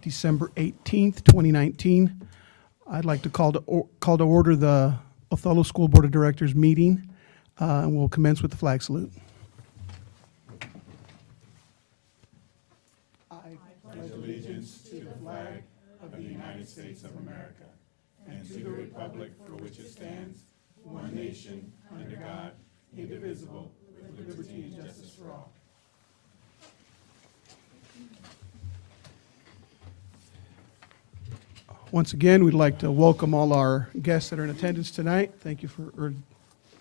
December 18th, 2019. I'd like to call to order the Othello School Board of Directors meeting, and we'll commence with the flag salute. I pledge allegiance to the flag of the United States of America and to the republic for which it stands, one nation, under God, indivisible, with liberty and justice for all. Once again, we'd like to welcome all our guests that are in attendance tonight. Thank you or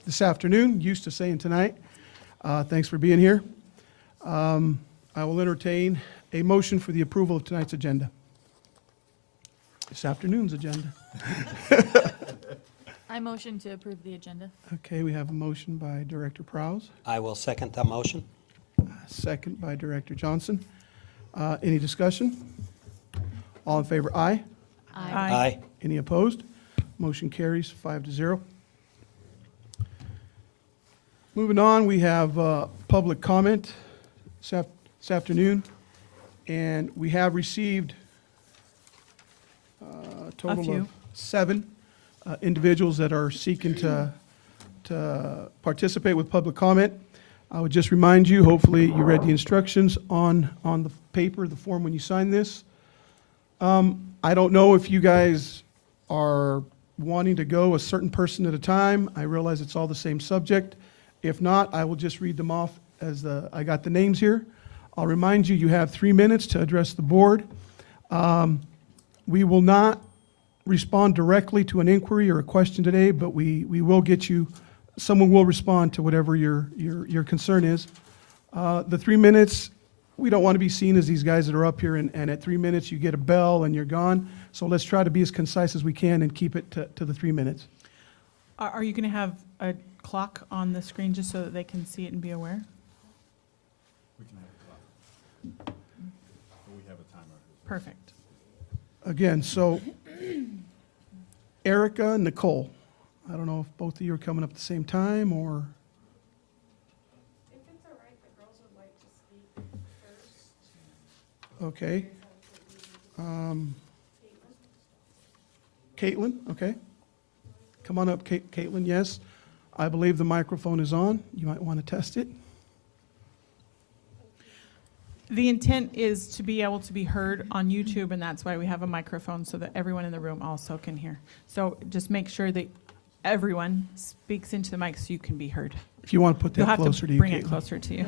this afternoon, used to saying tonight. Thanks for being here. I will entertain a motion for the approval of tonight's agenda. This afternoon's agenda. I motion to approve the agenda. Okay, we have a motion by Director Prowse, I will second that motion. second by Director Johnson. Any discussion? All in favor, aye. Aye. Any opposed? Motion carries 5-0. Moving on, we have public comment this afternoon, and we have received a total of 7 individuals that are seeking to participate with public comment. I would just remind you, hopefully you read the instructions on the paper, the form when you sign this. I don't know if you guys are wanting to go a certain person at a time. I realize it's all the same subject. If not, I will just read them off as I got the names here. I'll remind you, you have 3 minutes to address the board. We will not respond directly to an inquiry or a question today, but we will get you, someone will respond to whatever your concern is. The 3 minutes, we don't want to be seen as these guys that are up here and at 3 minutes you get a bell and you're gone. So let's try to be as concise as we can and keep it to the 3 minutes. Are you going to have a clock on the screen just so that they can see it and be aware? We can have a clock. But we have a timer. Perfect. Again, so Erica, Nicole, I don't know if both of you are coming up at the same time or. If it's all right, the girls would like to speak first. Okay. Caitlin, okay. Come on up, Caitlin, yes. I believe the microphone is on. You might want to test it. The intent is to be able to be heard on YouTube, and that's why we have a microphone so that everyone in the room also can hear. So just make sure that everyone speaks into the mic so you can be heard. If you want to put You'll that have closer to to you, bring it Caitlin. closer to you.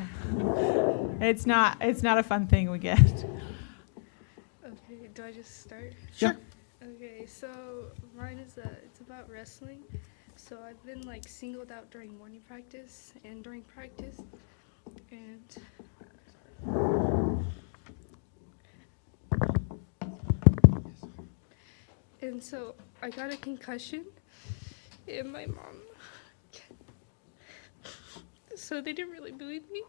It's not a fun thing we get. Okay, do I just start? Sure. Okay, so mine is it's about wrestling. So I've been like singled out during morning practice and during practice, and so I got a concussion, and my mom. So they didn't really believe me.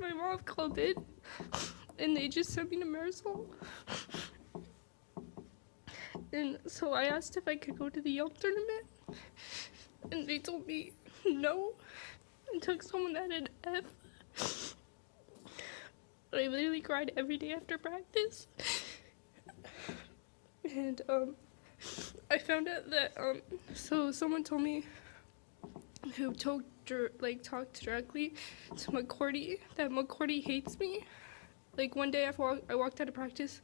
My mom called in, and they just sent me to Marisol. And so I asked if I could go to the Yelp tournament, and they told me no, and took someone that had F. I literally cried every day after practice. And I found out that so someone told me who talked directly to McCourty that McCourty hates me. Like one day I walked out of practice,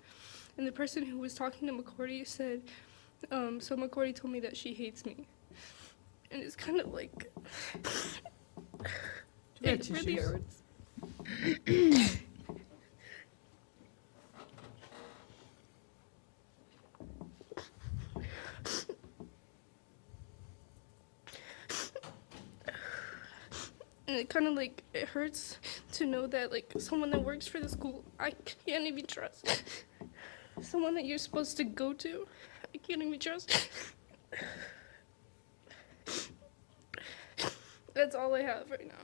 and the person who was talking to McCourty said, so McCourty told me that she hates me. And it's kind of like, it really hurts. And it kind of like, it hurts to know that like someone that works for the school, I can't even trust. Someone that you're supposed to go to, I can't even trust. That's all I have right now.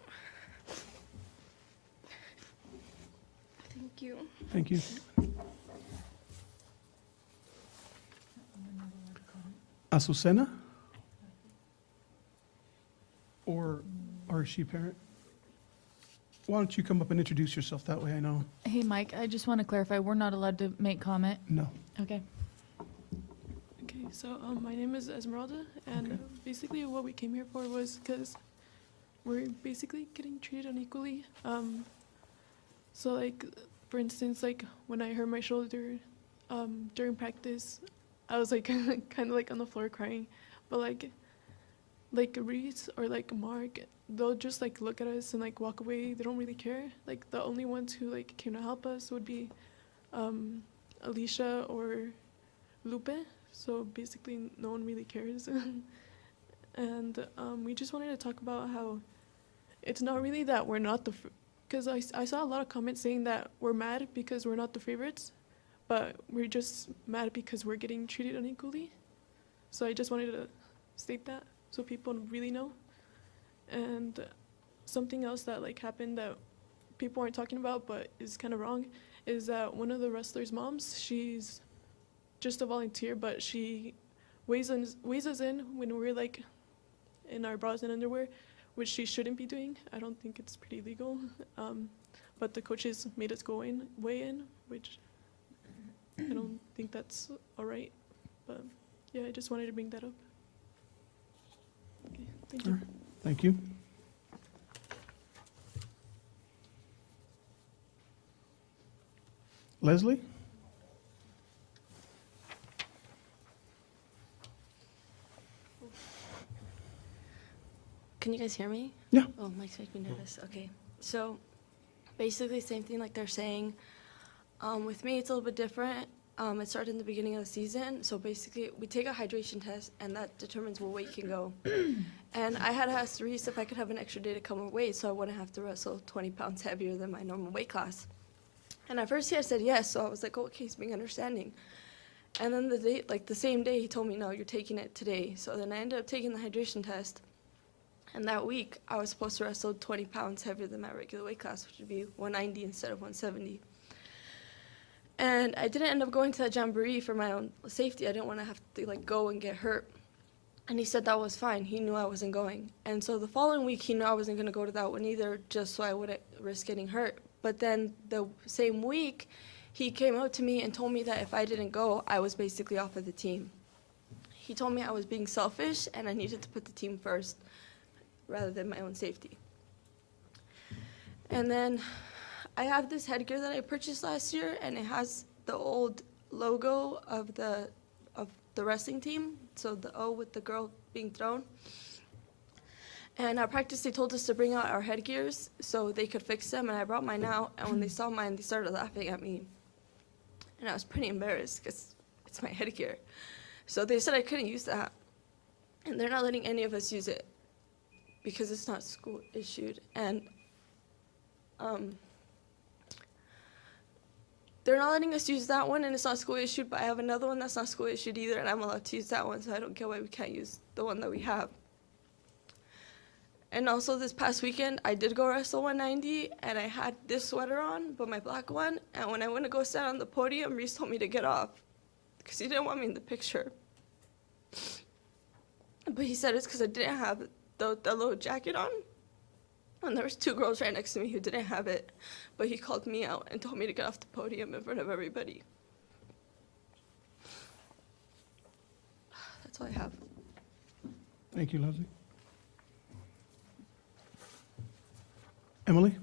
Thank you. Thank you. Azucena? Or is she a parent? Why don't you come up and introduce yourself? That way I know. Hey, Mike, I just want to clarify, we're not allowed to make comment. No. Okay. Okay, so my name is Esmeralda, and Okay. basically what we came here for was because we're basically getting treated unequally. So like, for instance, like when I hurt my shoulder during practice, I was like kind of like on the floor crying, but like Reese or like Mark, they'll just like look at us and like walk away. They don't really care. Like the only ones who like came to help us would be Alicia or Lupe. So basically, no one really cares. And we just wanted to talk about how it's not really that we're not the, because I saw a lot of comments saying that we're mad because we're not the favorites, but we're just mad because we're getting treated unequally. So I just wanted to state that so people really know. And something else that like happened that people aren't talking about but is kind of wrong is that one of the wrestlers' moms, she's just a volunteer, but she weighs us in when we're like in our bras and underwear, which she shouldn't be doing. I don't think it's pretty legal. But the coaches made us weigh in, which I don't think that's all right. But yeah, I just wanted to bring that up. Okay, thank you. All right. Thank you. Leslie? Can you guys hear me? Yeah. Oh, Mike's making me nervous. Okay. So basically same thing like they're saying. With me, it's a little bit different. It started in the beginning of the season. So basically, we take a hydration test, and that determines what weight you can go. And I had asked Reese if I could have an extra day to come and weight so I wouldn't have to wrestle 20 pounds heavier than my normal weight class. And at first he had said yes, so I was like, oh, okay, he's being understanding. And then the same day, he told me, no, you're taking it today. So then I ended up taking the hydration test. And that week, I was supposed to wrestle 20 pounds heavier than my regular weight class, which would be 190 instead of 170. And I didn't end up going to that jamboree for my own safety. I didn't want to have to like go and get hurt. And he said that was fine. He knew I wasn't going. And so the following week, he knew I wasn't going to go to that one either, just so I wouldn't risk getting hurt. But then the same week, he came up to me and told me that if I didn't go, I was basically off of the team. He told me I was being selfish and I needed to put the team first rather than my own safety. And then I have this headgear that I purchased last year, and it has the old logo of the wrestling team, so the O with the girl being thrown. And at practice, they told us to bring out our headgears so they could fix them, and I brought mine out, and when they saw mine, they started laughing at me. And I was pretty embarrassed because it's my headgear. So they said I couldn't use that, and they're not letting any of us use it because it's not school issued. And they're not letting us use that one, and it's not school issued, but I have another one that's not school issued either, and I'm allowed to use that one, so I don't get why we can't use the one that we have. And also this past weekend, I did go wrestle 190, and I had this sweater on, but my black one, and when I went to go stand on the podium, Reese told me to get off, because he didn't want me in the picture. But he said it's because I didn't have the little jacket on. And there was two girls right next to me who didn't have it, but he called me out and told me to get off the podium in front of everybody. That's all I have. Thank you, Leslie. Emily?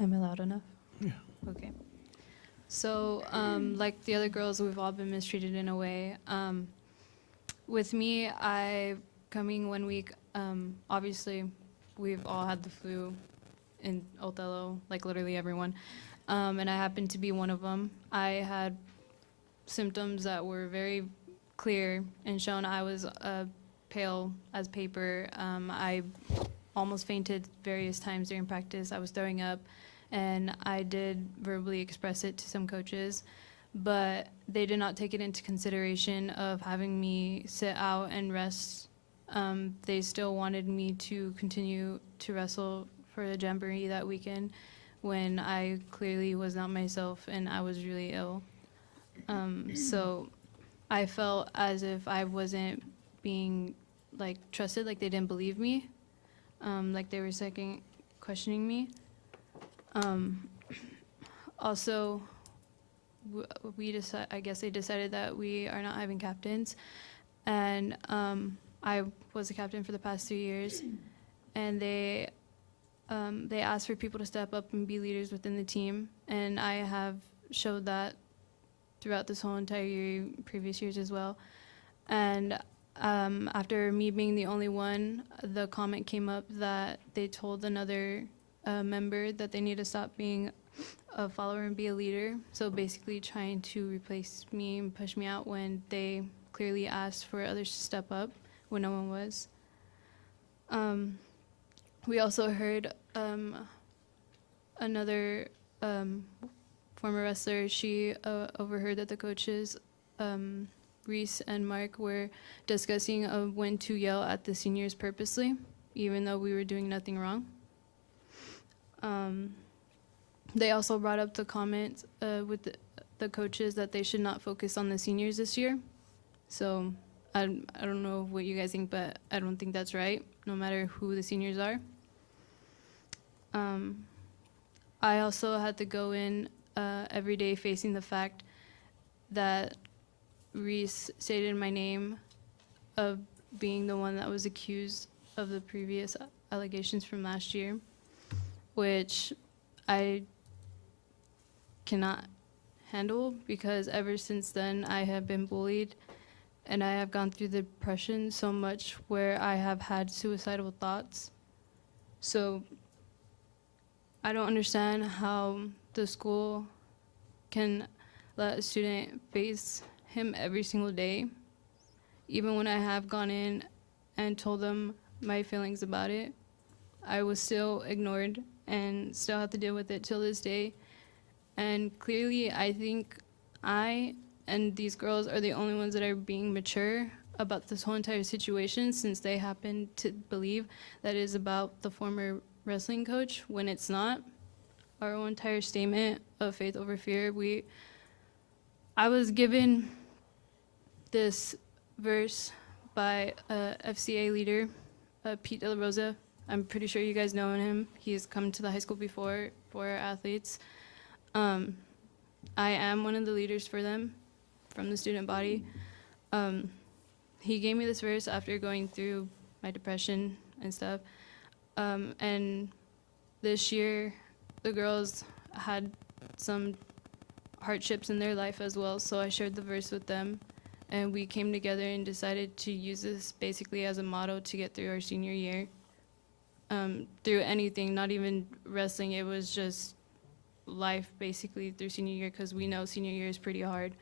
Am I loud enough? Yeah. Okay. So, like the other girls, we've all been mistreated in a way. With me, coming 1 week, obviously, we've all had the flu in Othello, like literally everyone. And I happened to be one of them. I had symptoms that were very clear and shown. I was pale as paper. I almost fainted various times during practice. I was throwing up. And I did verbally express it to some coaches, but they did not take it into consideration of having me sit out and rest. They still wanted me to continue to wrestle for the jamboree that weekend when I clearly was not myself and I was really ill. So I felt as if I wasn't being like trusted, like they didn't believe me, like they were second questioning me. Also, I guess they decided that we are not having captains, and I was a captain for the past 3 years, and they asked for people to step up and be leaders within the team, and I have showed that throughout this whole entire year, previous years as well. And after me being the only one, the comment came up that they told another member that they need to stop being a follower and be a leader. So basically trying to replace me and push me out when they clearly asked for others to step up when no one was. We also heard another former wrestler, she overheard that the coaches, Reese and Mark, were discussing of when to yell at the seniors purposely, even though we were doing nothing wrong. They also brought up the comment with the coaches that they should not focus on the seniors this year. So I don't know what you guys think, but I don't think that's right, no matter who the seniors are. I also had to go in every day facing the fact that Reese stated my name of being the one that was accused of the previous allegations from last year, which I cannot handle because ever since then I have been bullied and I have gone through depression so much where I have had suicidal thoughts. So I don't understand how the school can let a student face him every single day, even when I have gone in and told them my feelings about it. I was still ignored and still have to deal with it till this day. And clearly, I think I and these girls are the only ones that are being mature about this whole entire situation, since they happen to believe that it is about the former wrestling coach when it's not. Our whole entire statement of faith over fear, I was given this verse by a FCA leader, Pete De La Rosa. I'm pretty sure you guys know him. He's come to the high school before for our athletes. I am one of the leaders for them from the student body. He gave me this verse after going through my depression and stuff. And this year, the girls had some hardships in their life as well, so I shared the verse with them. And we came together and decided to use this basically as a motto to get through our senior year. Through anything, not even wrestling, it was just life basically through senior year, because we know senior year is pretty hard.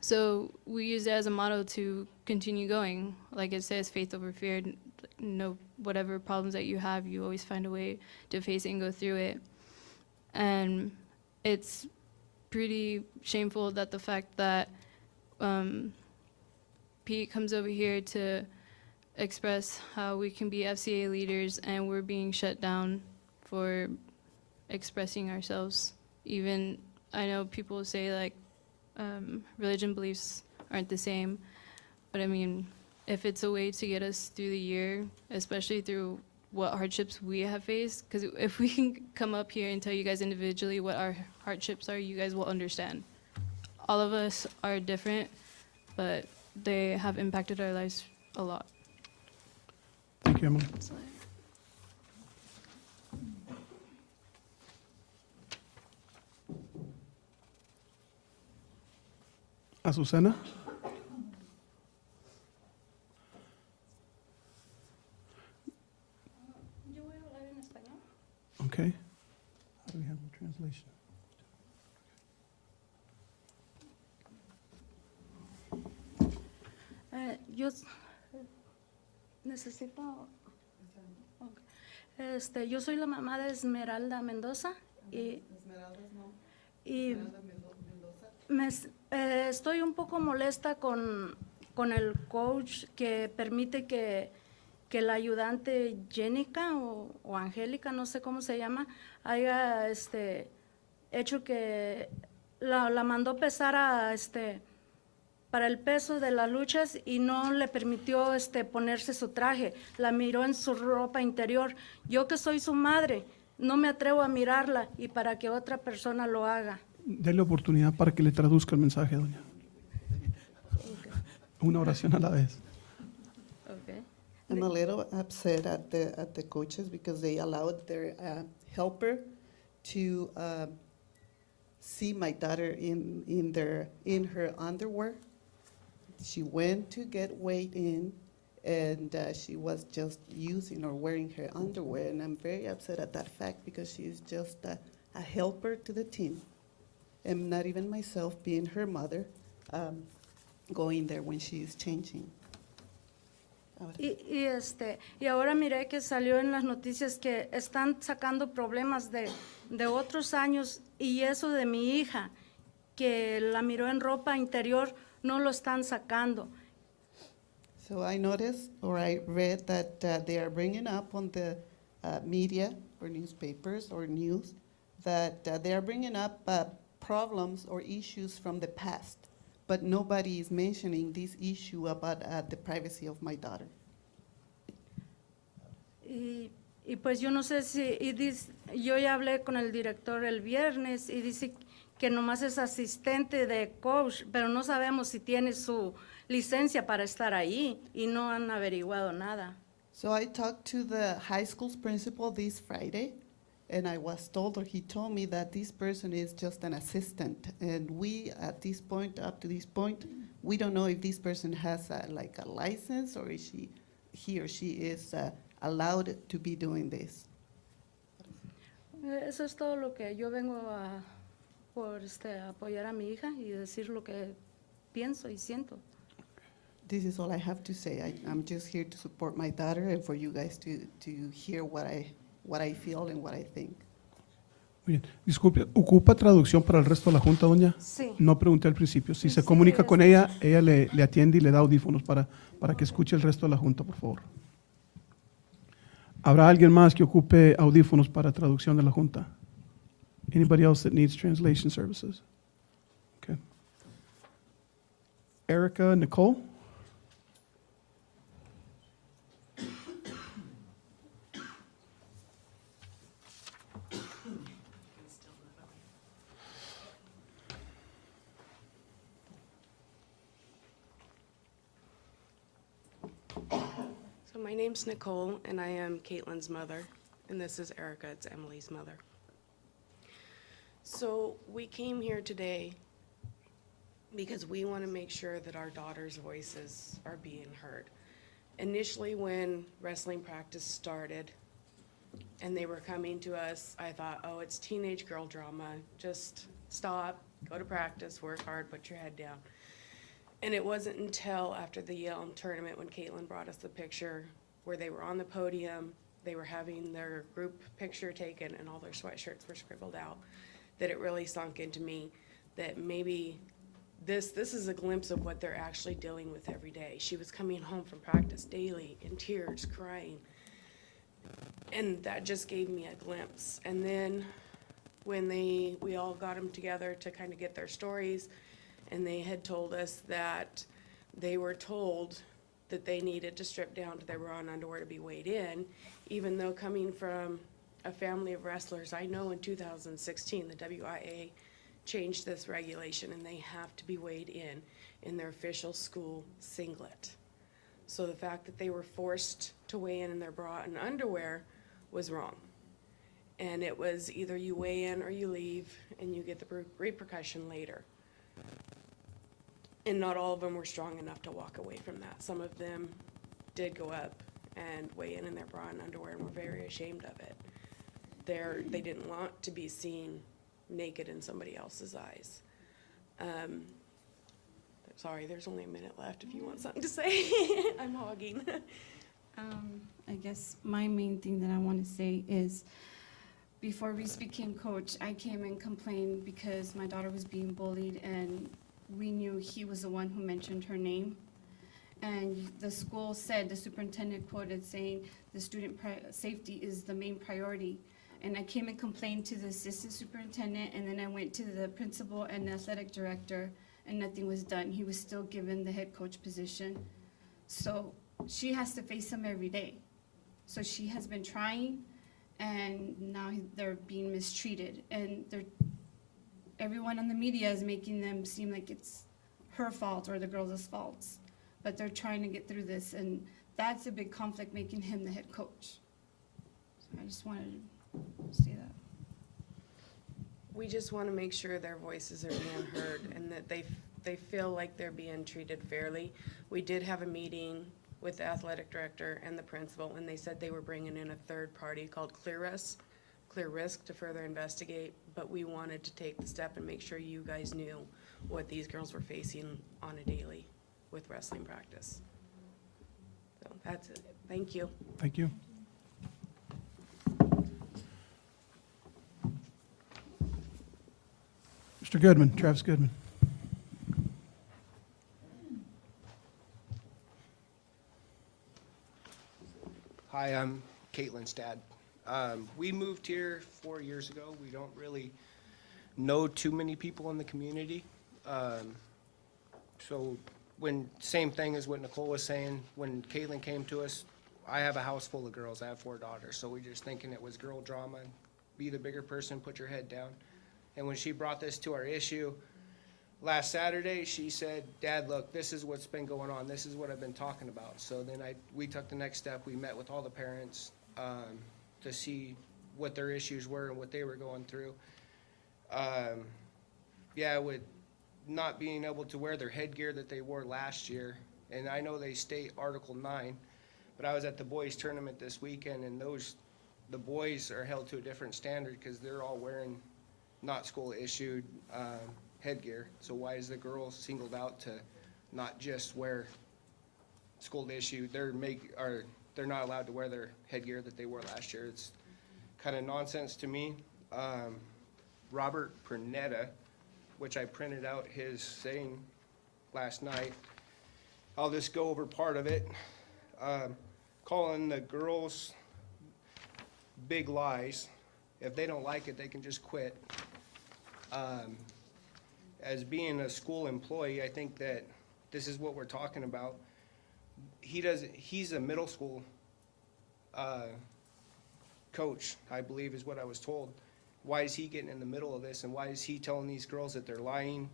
So we use it as a motto to continue going. Like it says, faith over fear. No, whatever problems that you have, you always find a way to face it and go through it. And it's pretty shameful that the fact that Pete comes over here to express how we can be FCA leaders and we're being shut down for expressing ourselves. Even, I know people say like religion beliefs aren't the same, but I mean, if it's a way to get us through the year, especially through what hardships we have faced, because if we can come up here and tell you guys individually what our hardships are, you guys will understand. All of us are different, but they have impacted our lives a lot. Thank you, Emily. So, Azucena? Okay. How do we handle translation? Yo necesito. Yo soy la mamá de Esmeralda Mendoza y estoy un poco molesta con el coach que permite que la ayudante Jenica o Angélica, no sé cómo se llama, haya hecho que la mandó pesar para el peso de las luchas y no le permitió ponerse su traje. La miró en su ropa interior. Yo que soy su madre, no me atrevo a mirarla y para que otra persona lo haga. Dele oportunidad para que le traduzca el mensaje, doña. Una oración a la vez. Okay. I'm a little upset at the coaches because they allowed their helper to see my daughter in her underwear. She went to get weighed in, and she was just using or wearing her underwear. And I'm very upset at that fact because she's just a helper to the team, and not even myself, being her mother, going there when she is changing. Y ahora miré que salió en las noticias que están sacando problemas de otros años y eso de mi hija, que la miró en ropa interior, no lo están sacando. So I noticed, or I read that they are bringing up on the media or newspapers or news that they are bringing up problems or issues from the past, but nobody is mentioning this issue about the privacy of my daughter. Y pues yo no sé si, yo ya hablé con el director el viernes y dice que nomás es asistente de coach, pero no sabemos si tiene su licencia para estar ahí y no han averiguado nada. So I talked to the high school's principal this Friday, and I was told, or he told me, that this person is just an assistant. And we, at this point, up to this point, we don't know if this person has like a license or is he or she is allowed to be doing this. Eso es todo lo que yo vengo por apoyar a mi hija y decir lo que pienso y siento. This is all I have to say. I'm just here to support my daughter and for you guys to hear what I feel and what I think. Muy bien. Disculpe, ¿ocupa traducción para el resto de la Junta, doña? Sí. No pregunté al principio. Si se Sí, comunica con sí. ella, ella le atiende y le da audífonos para que escuche el resto de la Junta, por favor. ¿Habrá alguien más que ocupe audífonos para traducción de la Junta? Anybody else that needs translation services? Okay. Erica, Nicole? So my name's Nicole, and I am Caitlin's mother, and this is Erica, it's Emily's mother. So we came here today because we want to make sure that our daughters' voices are being heard. Initially, when wrestling practice started and they were coming to us, I thought, oh, it's teenage girl drama. Just stop, go to practice, work hard, put your head down. And it wasn't until after the Yale tournament when Caitlin brought us the picture where they were on the podium, they were having their group picture taken and all their sweatshirts were scribbled out, that it really sunk into me that maybe this is a glimpse of what they're actually dealing with every day. She was coming home from practice daily in tears, crying. And that just gave me a glimpse. And then when we all got them together to kind of get their stories, and they had told us that they were told that they needed to strip down to their bra and underwear to be weighed in, even though coming from a family of wrestlers, I know in 2016 the WIA changed this regulation and they have to be weighed in their official school singlet. So the fact that they were forced to weigh in their bra and underwear was wrong. And it was either you weigh in or you leave and you get the repercussion later. And not all of them were strong enough to walk away from that. Some of them did go up and weigh in their bra and underwear and were very ashamed of it. They didn't want to be seen naked in somebody else's eyes. Sorry, there's only a minute left if you want something to say. I'm hogging. I guess my main thing that I want to say is before Reese became coach, I came and complained because my daughter was being bullied and we knew he was the one who mentioned her name. And the school said, the superintendent quoted saying, the student safety is the main priority. And I came and complained to the assistant superintendent, and then I went to the principal and athletic director, and nothing was done. He was still given the head coach position. So she has to face him every day. So she has been trying, and now they're being mistreated. And everyone on the media is making them seem like it's her fault or the girls' faults. But they're trying to get through this, and that's a big conflict, making him the head coach. So I just wanted to say that. We just want to make sure their voices are being heard and that they feel like they're being treated fairly. We did have a meeting with the athletic director and the principal, and they said they were bringing in a third party called Clear Risk to further investigate, but we wanted to take the step and make sure you guys knew what these girls were facing on a daily with wrestling practice. So that's it. Thank you. Thank you. Mr. Goodman, Travis Goodman. Hi, I'm Caitlin's dad. We moved here 4 years ago. We don't really know too many people in the community. So same thing as what Nicole was saying, when Caitlin came to us, I have a house full of girls. I have 4 daughters. So we're just thinking it was girl drama. Be the bigger person, put your head down. And when she brought this to our issue last Saturday, she said, Dad, look, this is what's been going on. This is what I've been talking about. So then we took the next step. We met with all the parents to see what their issues were and what they were going through. With not being able to wear their headgear that they wore last year, and I know they state Article 9, but I was at the boys tournament this weekend, and the boys are held to a different standard because they're all wearing not school issued headgear. So why is the girls singled out to not just wear school issued? They're not allowed to wear their headgear that they wore last year. It's kind of nonsense to me. Robert Pernetta, which I printed out his saying last night. I'll just go over part of it. Calling the girls big lies. If they don't like it, they can just quit. As being a school employee, I think that this is what we're talking about. He's a middle school coach, I believe is what I was told. Why is he getting in the middle of this, and why is he telling these girls that they're lying?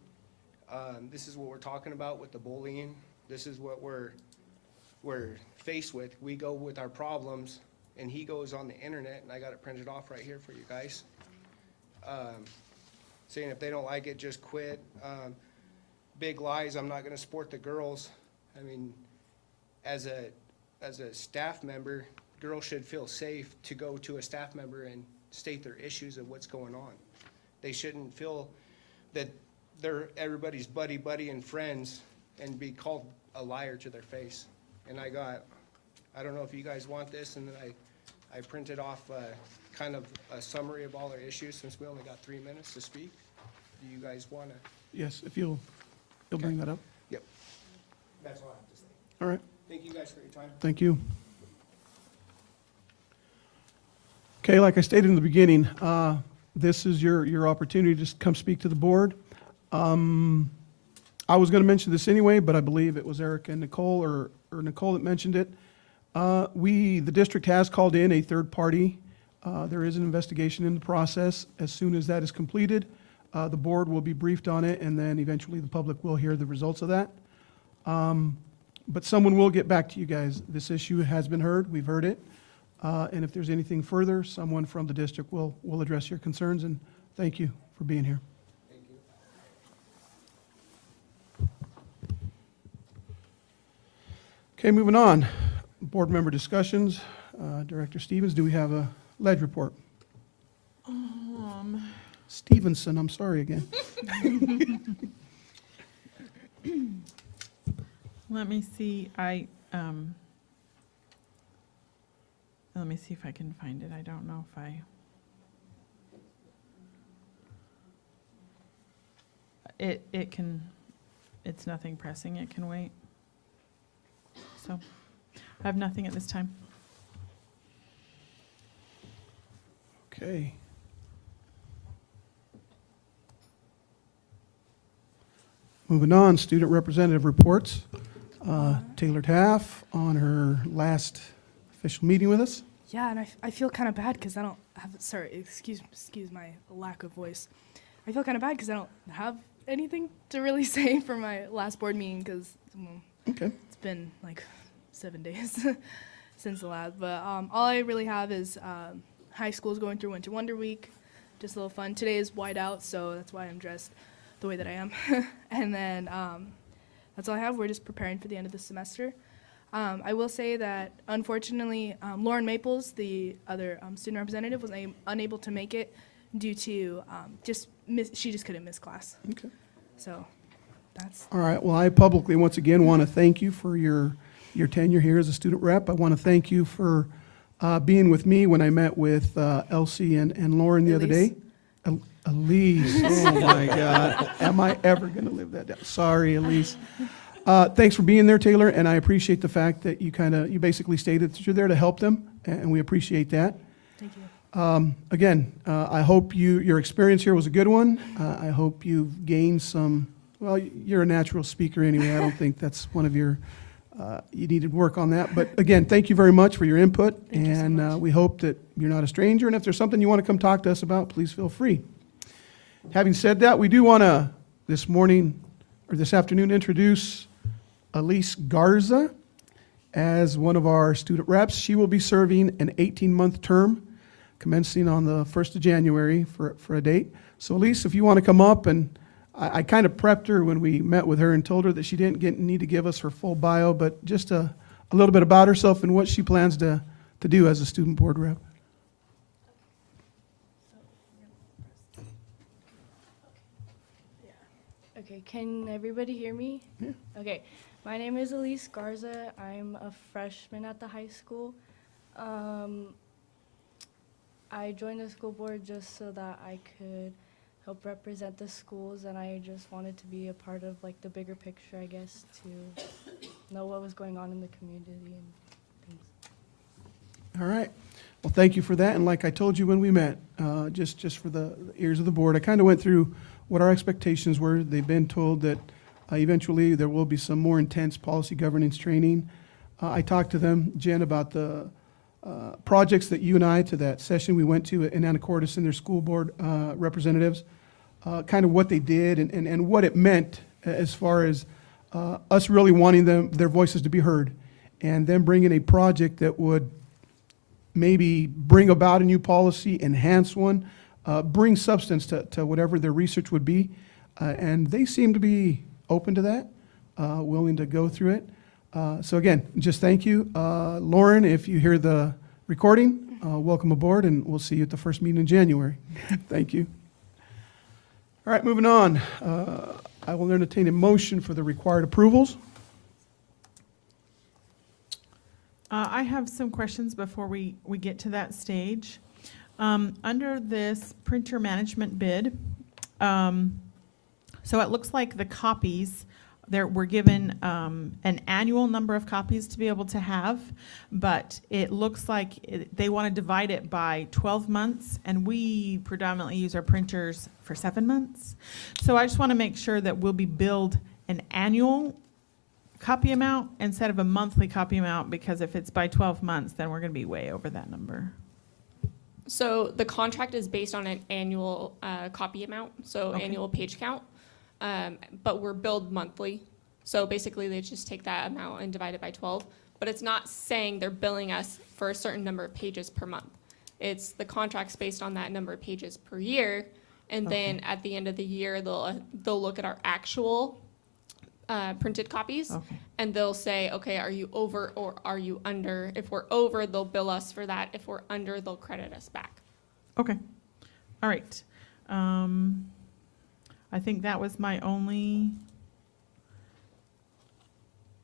This is what we're talking about with the bullying. This is what we're faced with. We go with our problems, and he goes on the internet, and I got it printed off right here for you guys, saying if they don't like it, just quit. Big lies, I'm not going to support the girls. I mean, as a staff member, girls should feel safe to go to a staff member and state their issues of what's going on. They shouldn't feel that they're everybody's buddy and friends and be called a liar to their face. And I don't know if you guys want this, and then I printed off kind of a summary of all our issues since we only got 3 minutes to speak. Do you guys want to? Yes, if you'll bring that up. Yep. That's all I have to say. All right. Thank you guys for your time. Thank you. Okay, like I stated in the beginning, this is your opportunity to just come speak to the board. I was going to mention this anyway, but I believe it was Eric and Nicole or Nicole that mentioned it. The district has called in a third party. There is an investigation in the process. As soon as that is completed, the board will be briefed on it, and then eventually the public will hear the results of that. But someone will get back to you guys. This issue has been heard. We've heard it. And if there's anything further, someone from the district will address your concerns, and thank you for being here. Thank you. Okay, moving on. Board member discussions. Director Stevens, do we have a ledge report? Stevenson, I'm sorry again. Let me see, let me see if I can find it. I don't know if it's nothing pressing, it can wait. So, I have nothing at this time. Okay. Moving on, student representative reports. Taylor Taff on her last official meeting with us. Yeah, and I feel kind of bad because I don't have, sorry, excuse my lack of voice. I feel kind of bad because I don't have anything to really say for my last board meeting because Okay. it's been like 7 days since the last. But all I really have is high school's going through Winter Wonder Week. Just a little fun. Today is white out, so that's why I'm dressed the way that I am. And then that's all I have. We're just preparing for the end of the semester. I will say that, unfortunately, Lauren Maples, the other student representative, was unable to make it due to she just couldn't miss class. Okay. So that's... All right. Well, I publicly, once again, want to thank you for your tenure here as a student rep. I want to thank you for being with me when I met with Elsie and Lauren the other day. Elise. Oh, my God. Am I ever going to live that down? Sorry, Elise. Thanks for being there, Taylor, and I appreciate the fact that you basically stated that you're there to help them, and we appreciate that. Thank you. Again, I hope your experience here was a good one. I hope you've gained some, well, you're a natural speaker anyway. I don't think that's one of your, you needed work on that. But again, thank you very much for your input, and we hope that you're not a stranger, and if there's something you want to come talk to us about, please feel free. Having said that, we do want to this afternoon introduce Elise Garza as one of our student reps. She will be serving an 18-month term commencing on the 1st of January for a date. So Elise, if you want to come up, and I kind of prepped her when we met with her and told her that she didn't need to give us her full bio, but just a little bit about herself and what she plans to do as a student board rep. Okay, can everybody hear me? Yeah. Okay, my name is Elise Garza. I'm a freshman at the high school. I joined the school board just so that I could help represent the schools, and I just wanted to be a part of like the bigger picture, I guess, to know what was going on in the community and things. All right. Well, thank you for that. And like I told you when we met, just for the ears of the board, I kind of went through what our expectations were. They've been told that eventually there will be some more intense policy governance training. I talked to them, Jen, about the projects that you and I, to that session we went to in Anacortes and their school board representatives, kind of what they did and what it meant as far as us really wanting their voices to be heard, and then bringing a project that would maybe bring about a new policy, enhance one, bring substance to whatever their research would be. And they seem to be open to that, willing to go through it. So again, just thank you. Lauren, if you hear the recording, welcome aboard, and we'll see you at the first meeting in January. Thank you. All right, moving on. I will entertain a motion for the required approvals. I have some questions before we get to that stage. Under this printer management bid, so it looks like the copies, we're given an annual number of copies to be able to have, but it looks like they want to divide it by 12 months, and we predominantly use our printers for 7 months. So I just want to make sure that we'll be billed an annual copy amount instead of a monthly copy amount, because if it's by 12 months, then we're going to be way over that number. So the contract is based on an annual copy amount, so annual page count, but we're billed monthly. So basically they just take that amount and divide it by 12, but it's not saying they're billing us for a certain number of pages per month. It's the contract's based on that number of pages per year, and then at the end of the year they'll look at our actual printed copies, and they'll say, okay, are you over or are you under? If we're over, they'll bill us for that. If we're under, they'll credit us back. Okay. All right. I think that was my only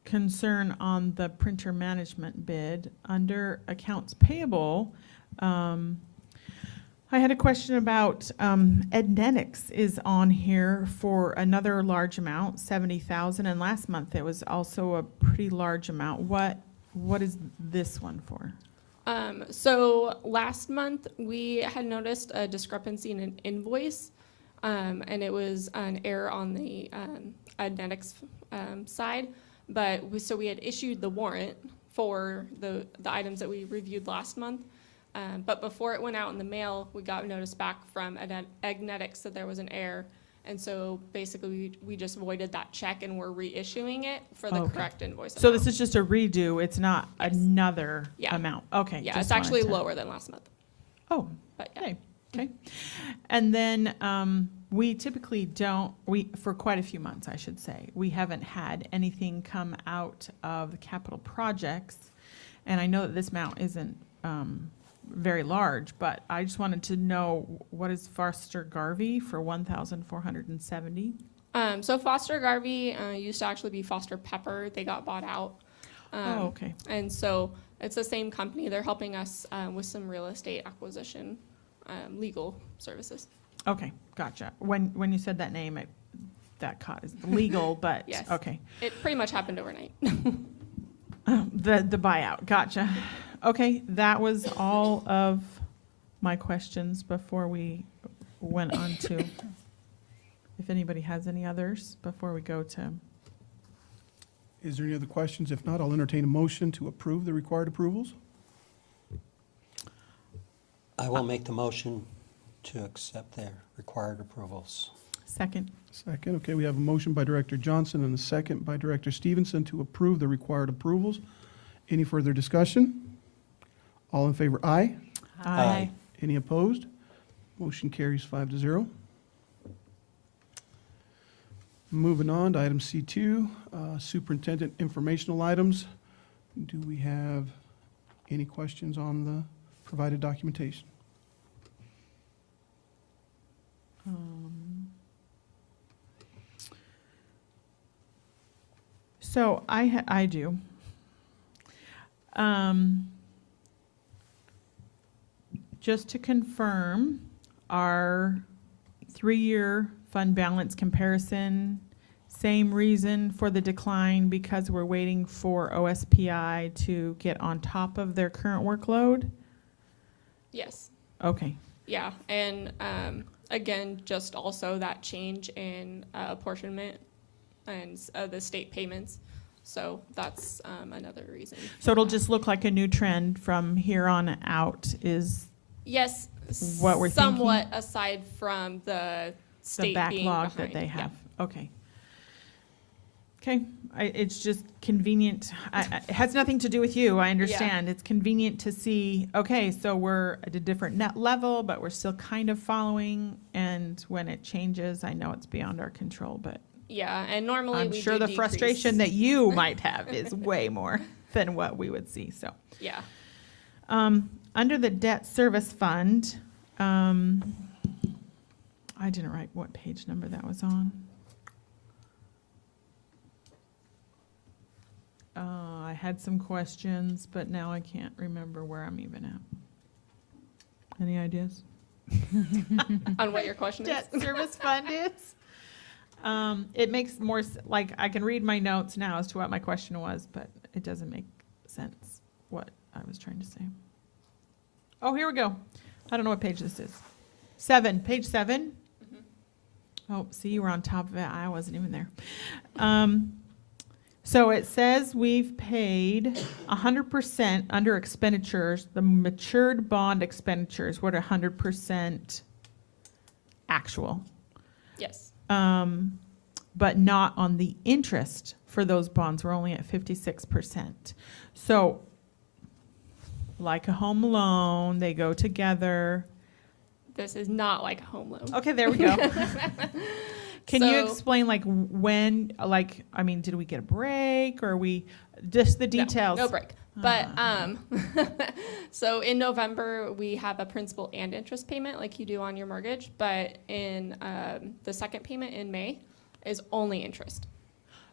concern on the printer management bid. Under accounts payable, I had a question about Ednetics is on here for another large amount, $70,000, and last month it was also a pretty large amount. What is this one for? So last month, we had noticed a discrepancy in an invoice, and it was an error on the Adnetics side. But so we had issued the warrant for the items that we reviewed last month. But before it went out in the mail, we got notice back from Adnetics that there was an error. And so basically, we just voided that check and we're reissuing it for the correct invoice So amount. this is just a redo, it's not another amount? Okay. Yeah, just it's actually wanted to- lower than last month. Oh, But yeah. okay, okay. And then we typically don't, for quite a few months, I should say, we haven't had anything come out of the capital projects. And I know that this amount isn't very large, but I just wanted to know, what is Foster Garvey for 1,470? So Foster Garvey used to actually be Foster Pepper. They got bought out. Oh, okay. And so it's the same company. They're helping us with some real estate acquisition, legal services. Okay, gotcha. When you said that name, that caught is legal, but Yes. okay. It pretty much happened overnight. The buyout, gotcha. Okay, that was all of my questions before we went on to, if anybody has any others before we go to. Is there any other questions? If not, I'll entertain a motion to approve the required approvals. I will make the motion to accept their required approvals. Second. Second, okay, we have a motion by Director Johnson and a second by Director Stevenson to approve the required approvals. Any further discussion? All in favor, aye. Aye. Any opposed? Motion carries 5-0. Moving on to item C2, superintendent informational items. Do we have any questions on the provided documentation? So I do. Just to confirm, our 3-year fund balance comparison, same reason for the decline, because we're waiting for OSPI to get on top of their current workload? Yes. Okay. Yeah, and again, just also that change in apportionment and the state payments. So that's another reason. So it'll just look like a new trend from here on out is Yes, what we're thinking? somewhat aside from the state the being backlog behind. that they Yeah. have. Okay. Okay, it's just convenient. It has nothing to do with you, I understand. It's convenient to see, okay, so we're at a different net level, but we're still kind of following. And when it changes, I know it's beyond our contrul, but Yeah, and normally I'm we sure do the frustration decrease. that you might have is way more than what we would see, so. Yeah. Under the debt service fund, I didn't write what page number that was on. I had some questions, but now I can't remember where I'm even at. Any ideas? On what your question is? Debt service fund is? It makes more, like, I can read my notes now as to what my question was, but it doesn't make sense what I was trying to say. Oh, here we go. I don't know what page this is. 7, page 7. Oh, see, you were on top of it. I wasn't even there. So it says we've paid 100% under expenditures, the matured bond expenditures, what are 100% actual? Yes. But not on the interest for those bonds. We're only at 56%. So, like a home loan, they go together. This is not like a home loan. Okay, there we go. Can you So- explain, like, when, like, I mean, did we get a break, or we, just the details? No break. But so in November, we have a principal and interest payment like you do on your mortgage. But in the second payment in May is only interest.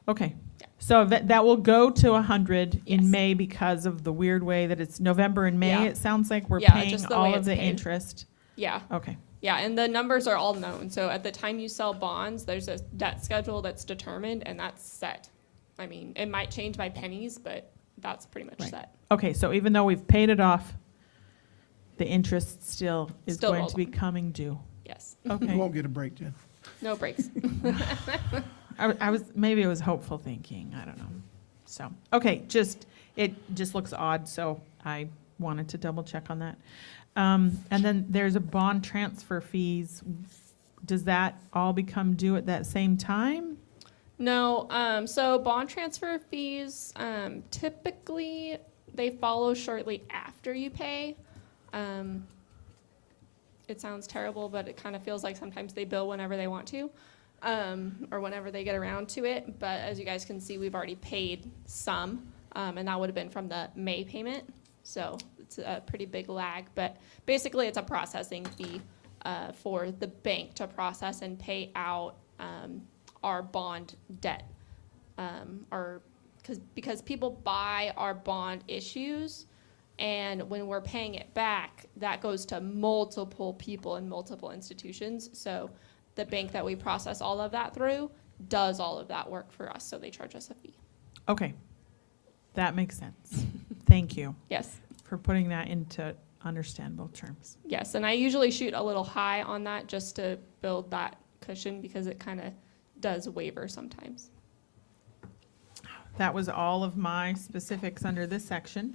Okay. So that will go to 100 Yes. in May because of the weird way that it's November and May. Yeah. It sounds like we're Yeah, paying just the all way of it's the paid. interest. Yeah. Okay. Yeah, and the numbers are all known. So at the time you sell bonds, there's a debt schedule that's determined, and that's set. I mean, it might change by pennies, but that's pretty much Right. set. Okay, so even though we've paid it off the interest still is Still going rolls to be on. coming due. Yes. You Okay. won't get a break, Jen. No breaks. I was, maybe it was hopeful thinking, I don't know. So, okay, it just looks odd, so I wanted to double check on that. And then there's a bond transfer fees. Does that all become due at that same time? No, so bond transfer fees, typically they follow shortly after you pay. It sounds terrible, but it kind of feels like sometimes they bill whenever they want to, or whenever they get around to it. But as you guys can see, we've already paid some, and that would have been from the May payment. So it's a pretty big lag, but basically it's a processing fee for the bank to process and pay out our bond debt. Because people buy our bond issues, and when we're paying it back, that goes to multiple people and multiple institutions. So the bank that we process all of that through does all of that work for us, so they charge us a fee. Okay, that makes sense. Thank you Yes. for putting that into understandable terms. Yes, and I usually shoot a little high on that just to build that cushion because it kind of does waver sometimes. That was all of my specifics under this section.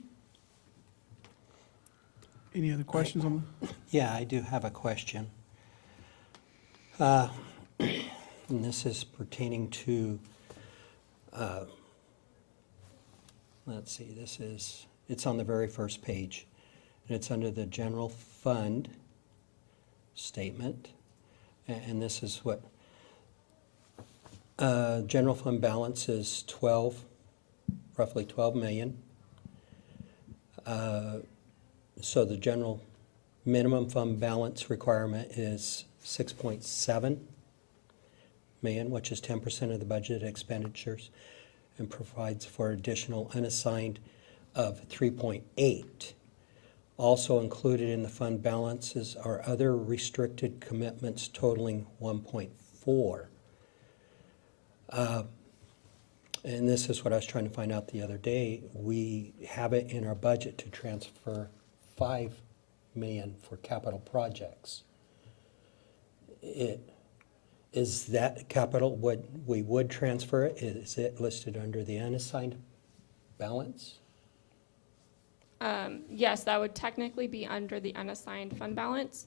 Any other questions on Yeah, I do have a question. And this is pertaining to, let's see, it's on the very first page. And it's under the general fund statement. And this is what, general fund balance is roughly 12 million. So the general minimum fund balance requirement is 6.7 million, which is 10% of the budget expenditures, and provides for additional unassigned of 3.8. Also included in the fund balances are other restricted commitments totaling 1.4. And this is what I was trying to find out the other day. We have it in our budget to transfer 5 million for capital projects. Is that capital, we would transfer it? Is it listed under the unassigned balance? Yes, that would technically be under the unassigned fund balance.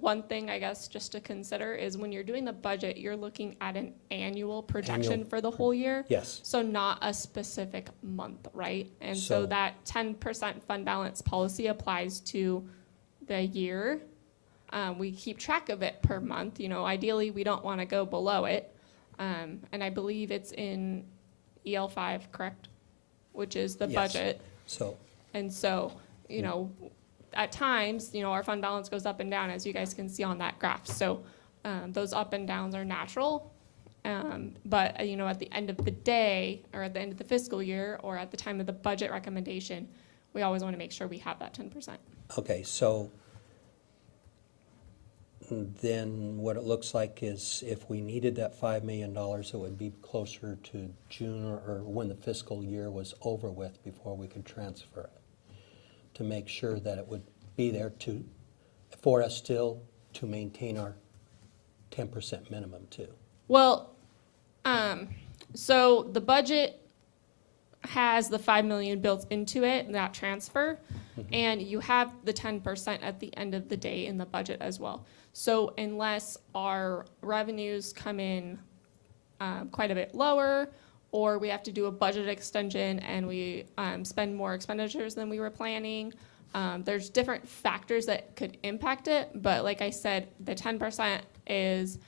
One thing, I guess, just to consider is when you're doing the budget, you're looking at an annual projection for the whole year. Yes. So not a specific month, right? And so that 10% fund balance policy applies to the year. We keep track of it per month. You know, ideally, we don't want to go below it. And I believe it's in EL5, correct? Which is the Yes. budget. And so, you know, at times, you know, our fund balance goes up and down, as you guys can see on that graph. So those up and downs are natural. But, you know, at the end of the day, or at the end of the fiscal year, or at the time of the budget recommendation, we always want to make sure we have that 10%. Okay, so then what it looks like is if we needed that $5 million, it would be closer to June or when the fiscal year was over with before we could transfer it, to make sure that it would be there for us still to maintain our 10% minimum too. Well, so the budget has the 5 million built into it, that transfer, and you have the 10% at the end of the day in the budget as well. So unless our revenues come in quite a bit lower, or we have to do a budget extension and we spend more expenditures than we were planning, there's different factors that could impact it. But like I said, the 10% is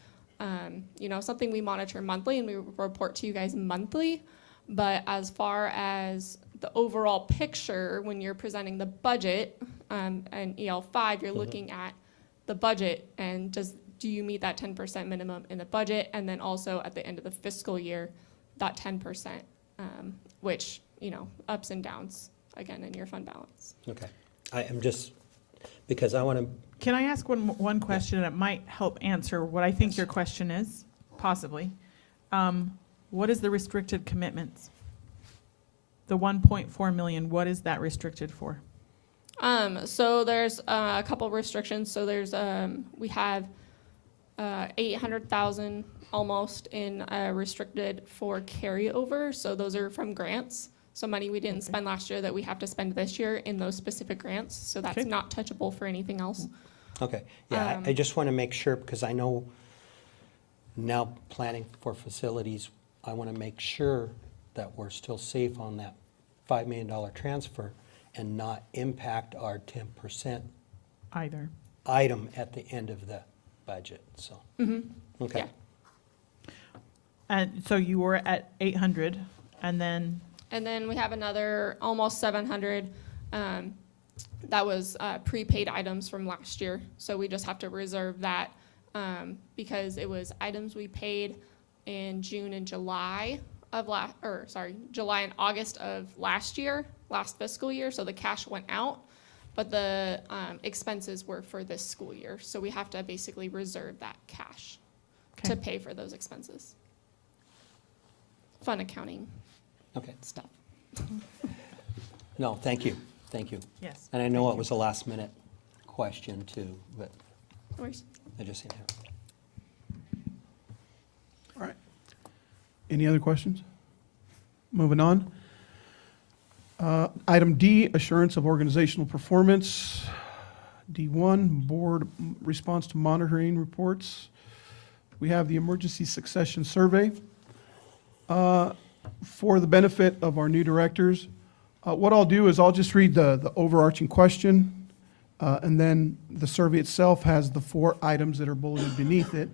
you know, something we monitor monthly and we report to you guys monthly. But as far as the overall picture, when you're presenting the budget and EL5, you're looking at the budget and do you meet that 10% minimum in the budget, and then also at the end of the fiscal year, that 10%, which, you know, ups and downs again in your fund balance. Okay, I am just, because I want to. Can I ask one question that might help answer what I think your question is, possibly? What is the restricted commitments? The 1.4 million, what is that restricted for? So there's a couple restrictions. So there's we have 800,000 almost in restricted for carryover. So those are from grants. So money we didn't spend last year that we have to spend this year in those specific grants. So that's Okay. not touchable for anything else. Okay, yeah, I just want to make sure, because I know now planning for facilities, I want to make sure that we're still safe on that $5 million transfer and not impact our 10% Either. item at the end of the budget, so. Okay. Yeah. And so you were at 800, and then, And then we have another almost 700 that was prepaid items from last year. So we just have to reserve that because it was items we paid in June and July of July and August of last year, last fiscal year. So the cash went out, but the expenses were for this school year. So we have to basically reserve that cash to pay for those expenses. Fun accounting Okay. stuff. No, thank you, thank you. yes. And I know it was a last minute question too, but No worries. I just didn't have. All right. Any other questions? Moving on. Item D, assurance of organizational performance. D1, board response to monitoring reports. We have the emergency succession survey. For the benefit of our new directors, what I'll do is I'll just read the overarching question, and then the survey itself has the 4 items that are bulleted beneath it.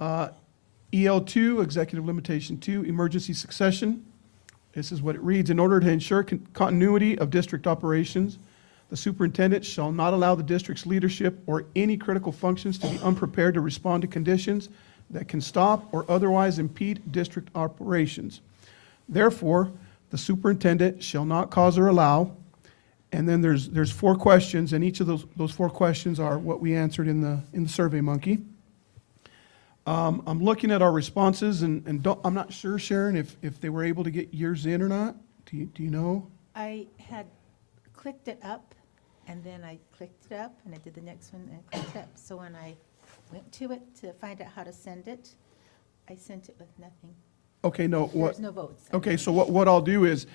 EL2, Executive Limitation 2, Emergency Succession. This is what it reads. In order to ensure continuity of district operations, the superintendent shall not allow the district's leadership or any critical functions to be unprepared to respond to conditions that can stop or otherwise impede district operations. Therefore, the superintendent shall not cause or allow, and then there's 4 questions, and each of those 4 questions are what we answered in the Survey Monkey. I'm looking at our responses, and I'm not sure, Sharon, if they were able to get yours in or not. Do you know? I had clicked it up, and then I clicked it up, and I did the next one, and clicked it up. So when I went to it to find out how to send it, I sent it with nothing. Okay, no, what? There's no votes. Okay, so what I'll do is,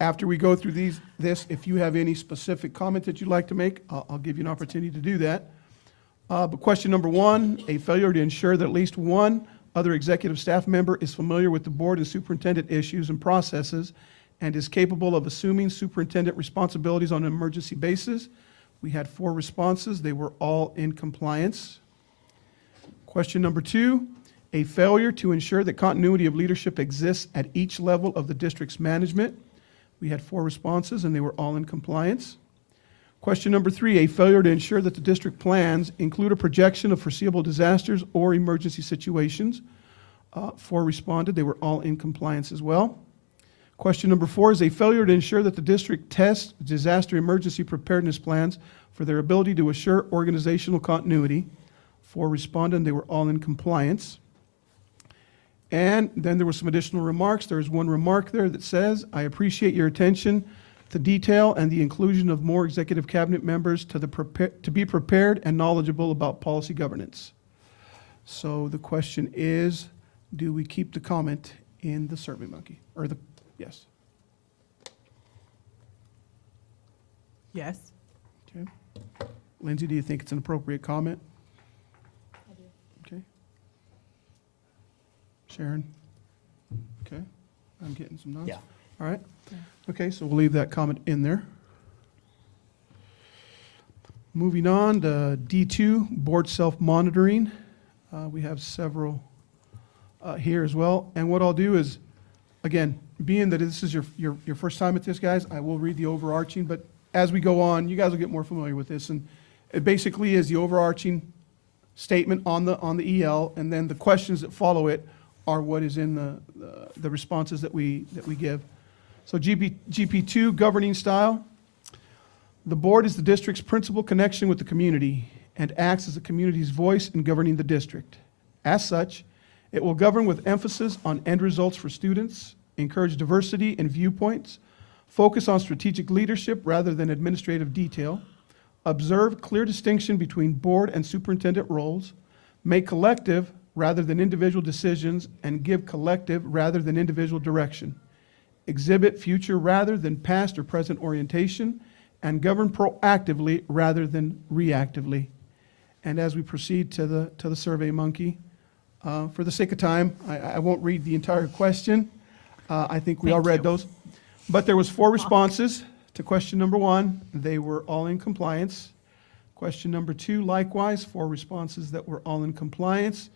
after we go through this, if you have any specific comment that you'd like to make, I'll give you an opportunity to do that. But question number 1, a failure to ensure that at least one other executive staff member is familiar with the board and superintendent issues and processes and is capable of assuming superintendent responsibilities on an emergency basis. We had 4 responses. They were all in compliance. Question number 2, a failure to ensure that continuity of leadership exists at each level of the district's management. We had 4 responses, and they were all in compliance. Question number 3, a failure to ensure that the district plans include a projection of foreseeable disasters or emergency situations. 4 responded. They were all in compliance as well. Question number 4 is a failure to ensure that the district tests disaster emergency preparedness plans for their ability to assure organizational continuity. 4 responded, and they were all in compliance. And then there were some additional remarks. There's one remark there that says, I appreciate your attention to detail and the inclusion of more executive cabinet members to be prepared and knowledgeable about policy governance. So the question is, do we keep the comment in the Survey Monkey? Yes. Yes. Okay. Lindsay, do you think it's an appropriate comment? I do. Okay. Sharon? Okay. I'm getting some nods. Yeah. All right. Yeah. Okay, so we'll leave that comment in there. Moving on to D2, board self-monitoring. We have several here as well. And what I'll do is, again, being that this is your first time at this, guys, I will read the overarching, but as we go on, you guys will get more familiar with this. And it basically is the overarching statement on the EL, and then the questions that follow it are what is in the responses that we give. So GP2, governing style. The board is the district's principal connection with the community and acts as the community's voice in governing the district. As such, it will govern with emphasis on end results for students, encourage diversity in viewpoints, Focus on strategic leadership rather than administrative detail. Observe clear distinction between board and superintendent roles. Make collective rather than individual decisions and give collective rather than individual direction. Exhibit future rather than past or present orientation, and govern proactively rather than reactively. And as we proceed to the Survey Monkey, for the sake of time, I won't read the entire question. I think we all read those. But there was 4 responses to question number 1. They were all in compliance. Question number 2, likewise, 4 responses that were all in compliance.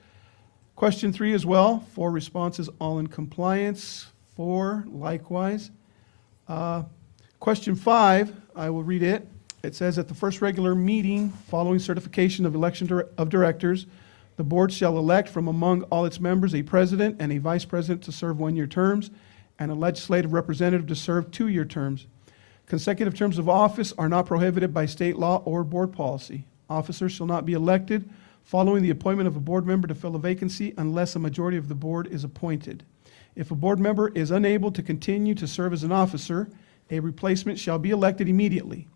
Question 3 as well, 4 responses all in compliance. 4, likewise. Question 5, I will read it. It says, at the first regular meeting following certification of election of directors, the board shall elect from among all its members a president and a vice president to serve 1-year terms, and a legislative representative to serve 2-year terms. Consecutive terms of office are not prohibited by state law or board policy. Officers shall not be elected following the appointment of a board member to fill a vacancy unless a majority of the board is appointed. If a board member is unable to continue to serve as an officer, a replacement shall be elected immediately.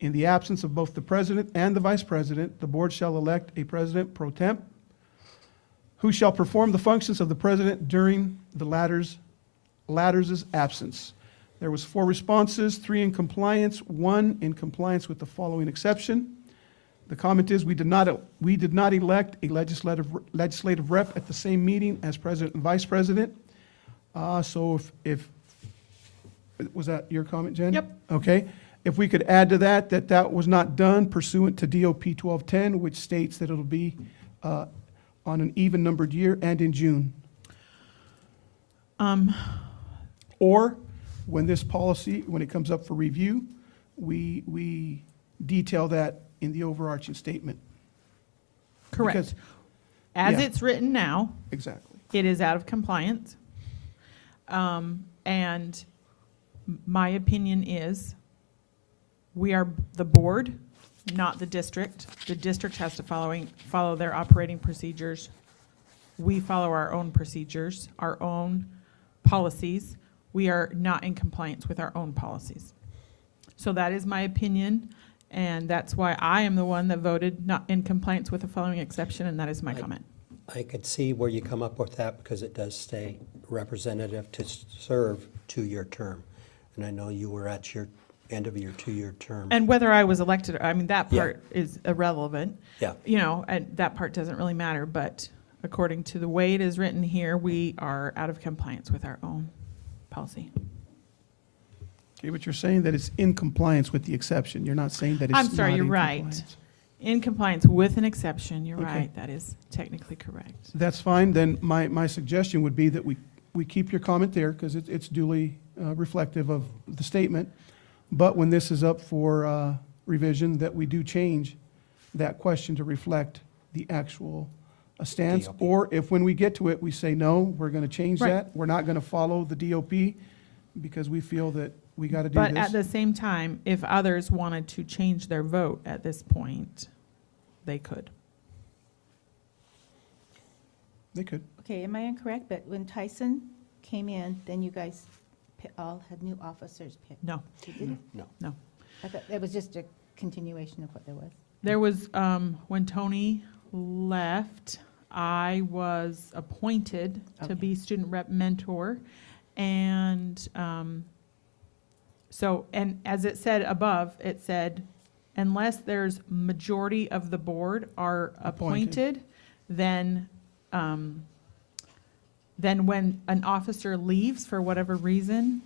In the absence of both the president and the vice president, the board shall elect a president pro temp who shall perform the functions of the president during the latter's absence. There was 4 responses, 3 in compliance, 1 in compliance with the following exception. The comment is we did not elect a legislative rep at the same meeting as president and vice president. So if was that your comment, Jen? Yep. Okay. If we could add to that was not done pursuant to DOP 1210, which states that it'll be on an even numbered year and in June. Or when this policy, when it comes up for review, we detail that in the overarching statement. Correct. Because- As yeah. it's written now, Exactly. it is out of compliance. And my opinion is we are the board, not the district. The district has to follow their operating procedures. We follow our own procedures, our own policies. We are not in compliance with our own policies. So that is my opinion, and that's why I am the one that voted not in compliance with the following exception, and that is my comment. I could see where you come up with that because it does stay representative to serve 2-year term. And I know you were at your end of your 2-year term. And whether I was elected, I mean, that Yeah. part is irrelevant. Yeah. You know, and that part doesn't really matter, but according to the way it is written here, we are out of compliance with our own policy. Okay, but you're saying that it's in compliance with the exception. You're not saying that it's I'm sorry, not you're in right. compliance. In compliance with an exception, you're Okay. right, that is technically correct. That's fine. Then my suggestion would be that we keep your comment there because it's duly reflective of the statement. But when this is up for revision, that we do change that question to reflect the actual stance. DOP. Or if when we get to it, we say, no, we're going to change Right. that. We're not going to follow the DOP because we feel that we got to do But at this. the same time, if others wanted to change their vote at this point, they could. They could. Okay, am I incorrect? But when Tyson came in, then you guys all had new officers picked? No. You didn't? No. I thought that was just a continuation of what there was. There was, when Tony left, I was appointed Okay. to be student rep mentor. And so, and as it said above, it said, unless there's majority of the board are Appointed. appointed, then when an officer leaves for whatever reason,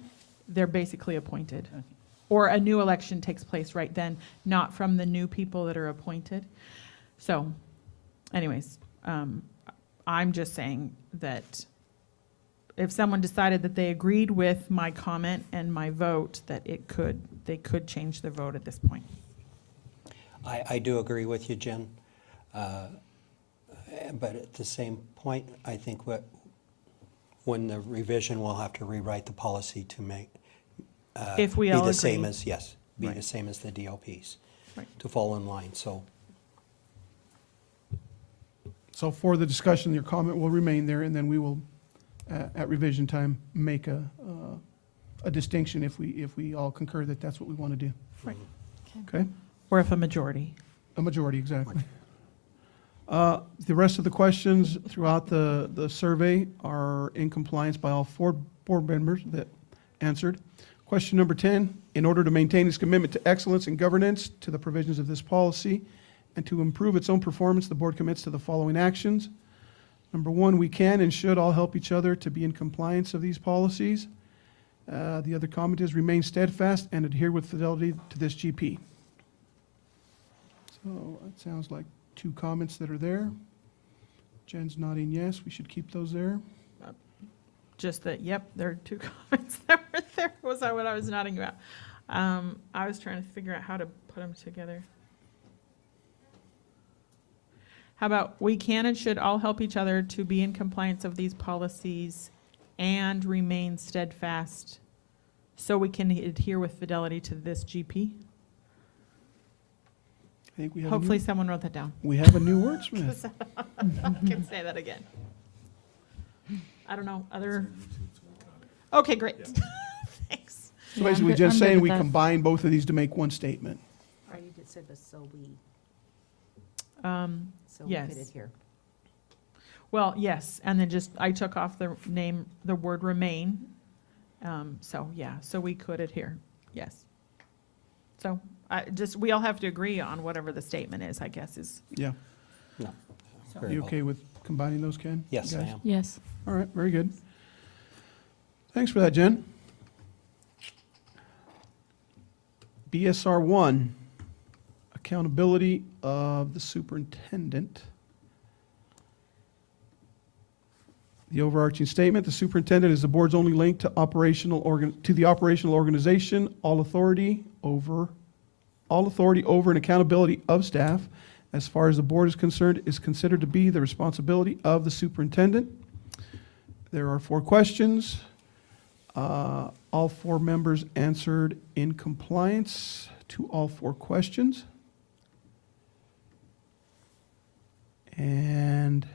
they're basically appointed. Okay. Or a new election takes place right then, not from the new people that are appointed. So anyways, I'm just saying that if someone decided that they agreed with my comment and my vote, that they could change their vote at this point. I do agree with you, Jen. But at the same point, I think when the revision, we'll have to rewrite the policy to make If we be all the same agree. as, yes, be the Right. same as the DOPs, Right. to fall in line, so. So for the discussion, your comment will remain there, and then we will, at revision time, make a a distinction if we all concur that that's what we want to do. Right. Okay? Or if a majority. A majority, exactly. The rest of the questions throughout the survey are in compliance by all 4 board members that answered. Question number 10, in order to maintain its commitment to excellence and governance to the provisions of this policy and to improve its own performance, the board commits to the following actions. Number 1, we can and should all help each other to be in compliance of these policies. The other comment is remain steadfast and adhere with fidelity to this GP. So it sounds like 2 comments that are there. Jen's nodding yes, we should keep those there. Just that, yep, there are 2 comments that were there. Was that what I was nodding about? I was trying to figure out how to put them together. How about, we can and should all help each other to be in compliance of these policies and remain steadfast so we can adhere with fidelity to this GP? I think we have Hopefully someone wrote that down. we have a new wordsmith. I can say that again. I don't know, other, okay, great. Thanks. So basically, just saying we combine both of these to make one statement. Or you just said the so we Yes. could adhere. Well, yes, and then just, I took off the name, the word remain. So, yeah, so we could adhere, yes. So, we all have to agree on whatever the statement is, I guess, is. Yeah. No. Are Very you well. okay with combining those, Ken? Yes, You I guys? am. Yes. All right, very good. Thanks for that, Jen. BSR 1, accountability of the superintendent. The overarching statement, the superintendent is the board's only link to the operational organization, all authority over and accountability of staff, as far as the board is concerned, is considered to be the responsibility of the superintendent. There are 4 questions. All 4 members answered in compliance to all 4 questions. And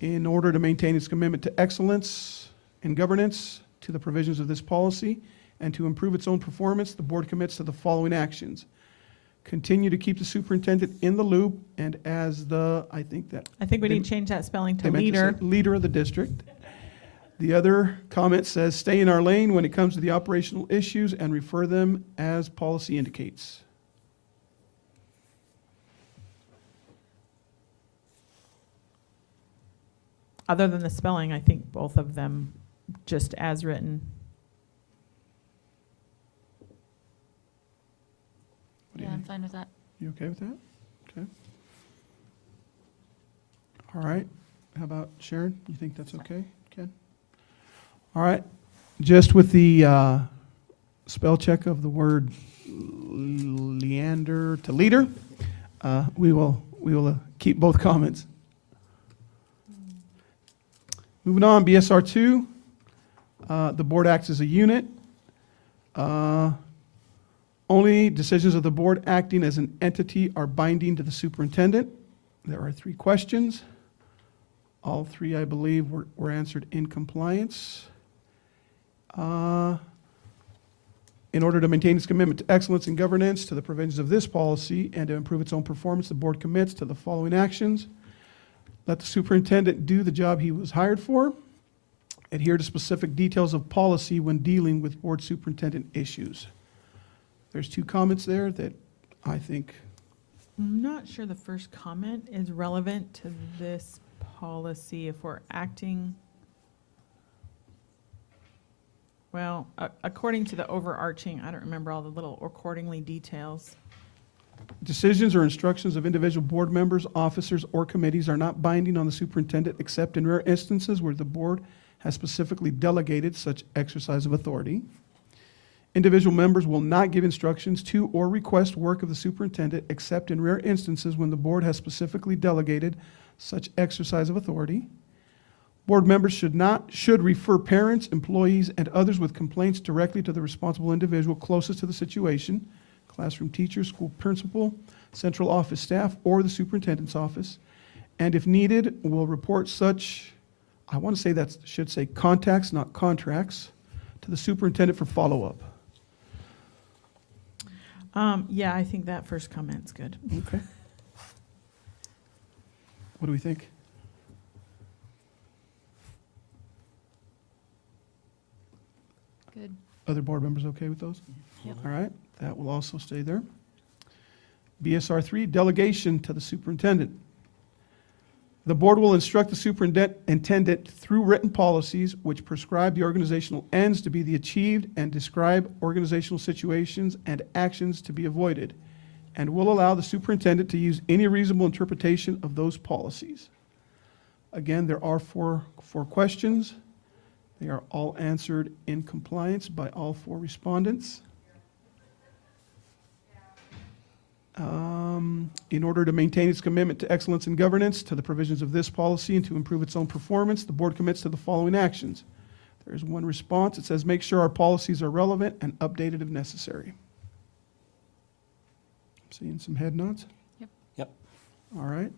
in order to maintain its commitment to excellence and governance to the provisions of this policy and to improve its own performance, the board commits to the following actions. Continue to keep the superintendent in the loop and as I think we need to change that spelling to they meant to say leader. leader of the district. The other comment says, stay in our lane when it comes to the operational issues and refer them as policy indicates. Other than the spelling, I think both of them, just as written. What do you Yeah, I'm think? fine with that. You okay with that? Okay. All right. How about Sharon? You think that's okay, Ken? All right. Just with the spell check of the word Leander to leader, we will keep both comments. Moving on, BSR 2, the board acts as a unit. Only decisions of the board acting as an entity are binding to the superintendent. There are 3 questions. All 3, I believe, were answered in compliance. In order to maintain its commitment to excellence and governance to the provisions of this policy and to improve its own performance, the board commits to the following actions. Let the superintendent do the job he was hired for. Adhere to specific details of policy when dealing with board superintendent issues. There's 2 comments there that I think, I'm not sure the first comment is relevant to this policy if we're acting. Well, according to the overarching, I don't remember all the little accordingly details. decisions or instructions of individual board members, officers, or committees are not binding on the superintendent except in rare instances where the board has specifically delegated such exercise of authority. Individual members will not give instructions to or request work of the superintendent except in rare instances when the board has specifically delegated such exercise of authority. Board members should refer parents, employees, and others with complaints directly to the responsible individual closest to the situation, classroom teacher, school principal, central office staff, or the superintendent's office. And if needed, will report such, I want to say that should say contacts, not contracts, to the superintendent for follow-up. Yeah, I think that first comment's good. Okay. What do we think? Good. Other board members okay with those? Yep. All right, that will also stay there. BSR 3, delegation to the superintendent. The board will instruct the superintendent through written policies which prescribe the organizational ends to be achieved and describe organizational situations and actions to be avoided, and will allow the superintendent to use any reasonable interpretation of those policies. Again, there are four questions. They are all answered in compliance by all 4 respondents. In order to maintain its commitment to excellence in governance, to the provisions of this policy, and to improve its own performance, the board commits to the following actions. There is one response. It says, make sure our policies are relevant and updated if necessary. I'm seeing some head nods. Yep. Yep. All right.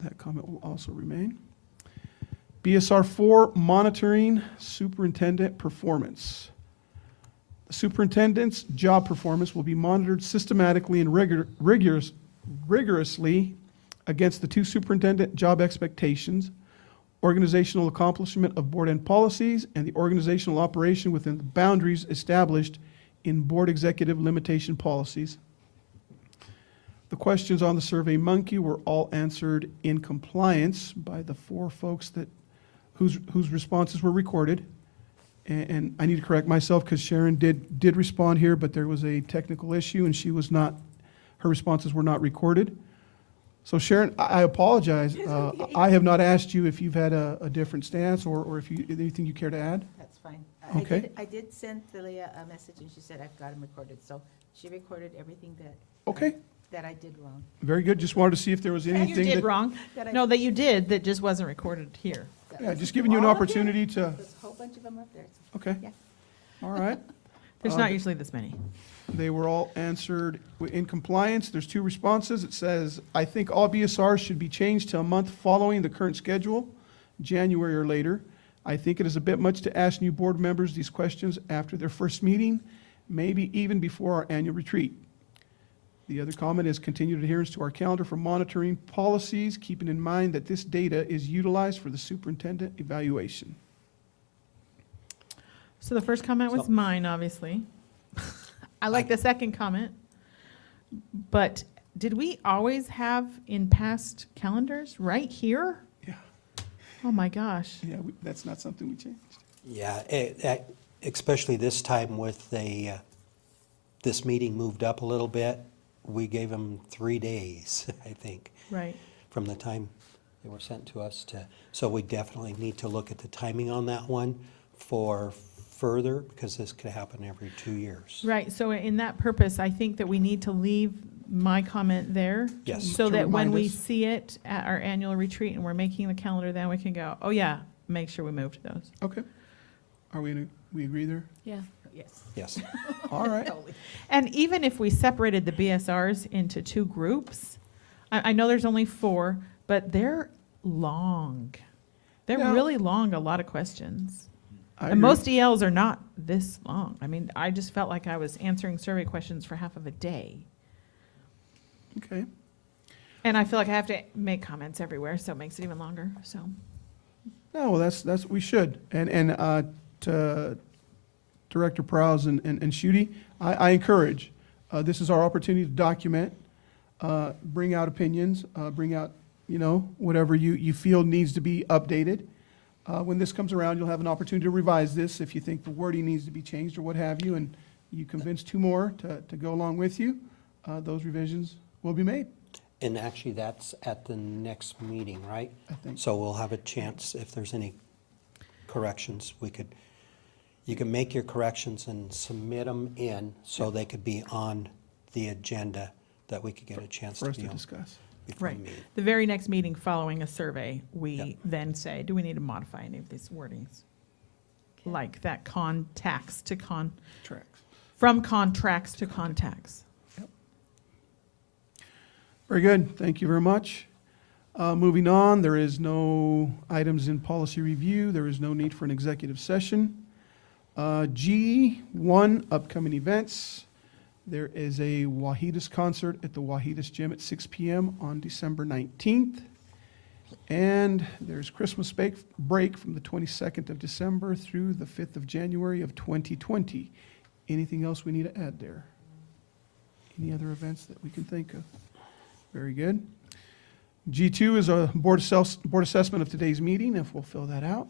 That comment will also remain. BSR 4, monitoring superintendent performance. The superintendent's job performance will be monitored systematically and rigorously against the 2 superintendent job expectations, organizational accomplishment of board end policies, and the organizational operation within the boundaries established in board executive limitation policies. The questions on the Survey Monkey were all answered in compliance by the 4 folks whose responses were recorded. And I need to correct myself because Sharon did respond here, but there was a technical issue and her responses were not recorded. So Sharon, I apologize. I have not asked you if you've had a different stance or if anything you care to add. That's fine. Okay. I did send Lilia a message, and she said I've got them recorded, so she recorded everything that. Okay. That I did wrong. Very good. Just wanted to see if there was That anything you did wrong. No, that you did, that just wasn't recorded here. Yeah, just giving you an opportunity to, There's a whole bunch of them up there. okay. Yeah. All right. There's not usually this many. They were all answered in compliance. There's 2 responses. It says, I think all BSRs should be changed to a month following the current schedule, January or later. I think it is a bit much to ask new board members these questions after their first meeting, maybe even before our annual retreat. The other comment is continued adherence to our calendar for monitoring policies, keeping in mind that this data is utilized for the superintendent evaluation. So the first comment was mine, obviously. I like the second comment. But did we always have in past calendars right here? Yeah. Oh, my gosh. Yeah, that's not something we changed. Yeah, especially this time with this meeting moved up a little bit. We gave them 3 days, I think. Right. From the time they were sent to us so we definitely need to look at the timing on that one for further, because this could happen every 2 years. Right, so in that purpose, I think that we need to leave my comment there. Yes. So To that when remind we us. see it at our annual retreat and we're making the calendar, then we can go, oh yeah, make sure we move to those. Okay. We agree there? Yeah. Yes. Yes. All right. And even if we separated the BSRs into 2 groups, I know there's only 4, but they're long. They're Yeah. really long, a lot of questions. I And agree. most ELs are not this long. I mean, I just felt like I was answering survey questions for half of a day. Okay. And I feel like I have to make comments everywhere, so it makes it even longer, so. No, well, that's, we should. And to Director Prowse and Shooty, I encourage, this is our opportunity to document, bring out opinions, bring out, whatever you feel needs to be updated. When this comes around, you'll have an opportunity to revise this if you think the wording needs to be changed or what have you, and you convince 2 more to go along with you, those revisions will be made. And actually, that's at the next meeting, right? I think. So we'll have a chance, if there's any corrections, you can make your corrections and submit them in so they could be on the agenda that we could get a chance For to us be to on. discuss. Before the Right. meeting. The very next meeting following a survey, we Yep. then say, do we need to modify any of these wordings? Like that contacts to Tracks. from contracts to contacts. Very good. Thank you very much. Moving on, there is no items in policy review. There is no need for an executive session. G1, upcoming events. There is a Wahidas concert at the Wahidas Gym at 6 p.m. on December 19th. And there's Christmas break from the 22nd of December through the 5th of January of 2020. Anything else we need to add there? Any other events that we can think of? Very good. G2 is a board assessment of today's meeting, if we'll fill that out.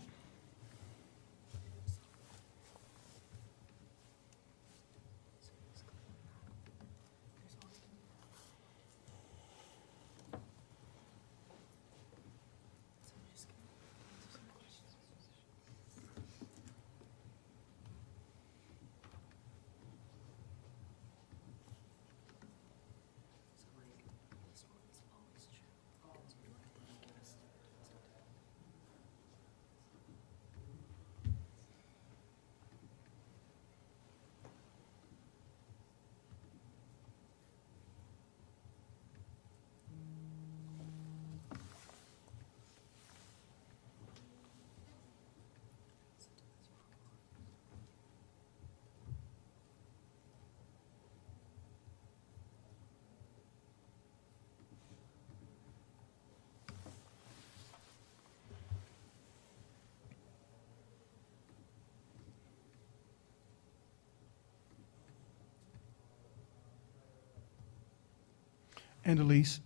And Elise,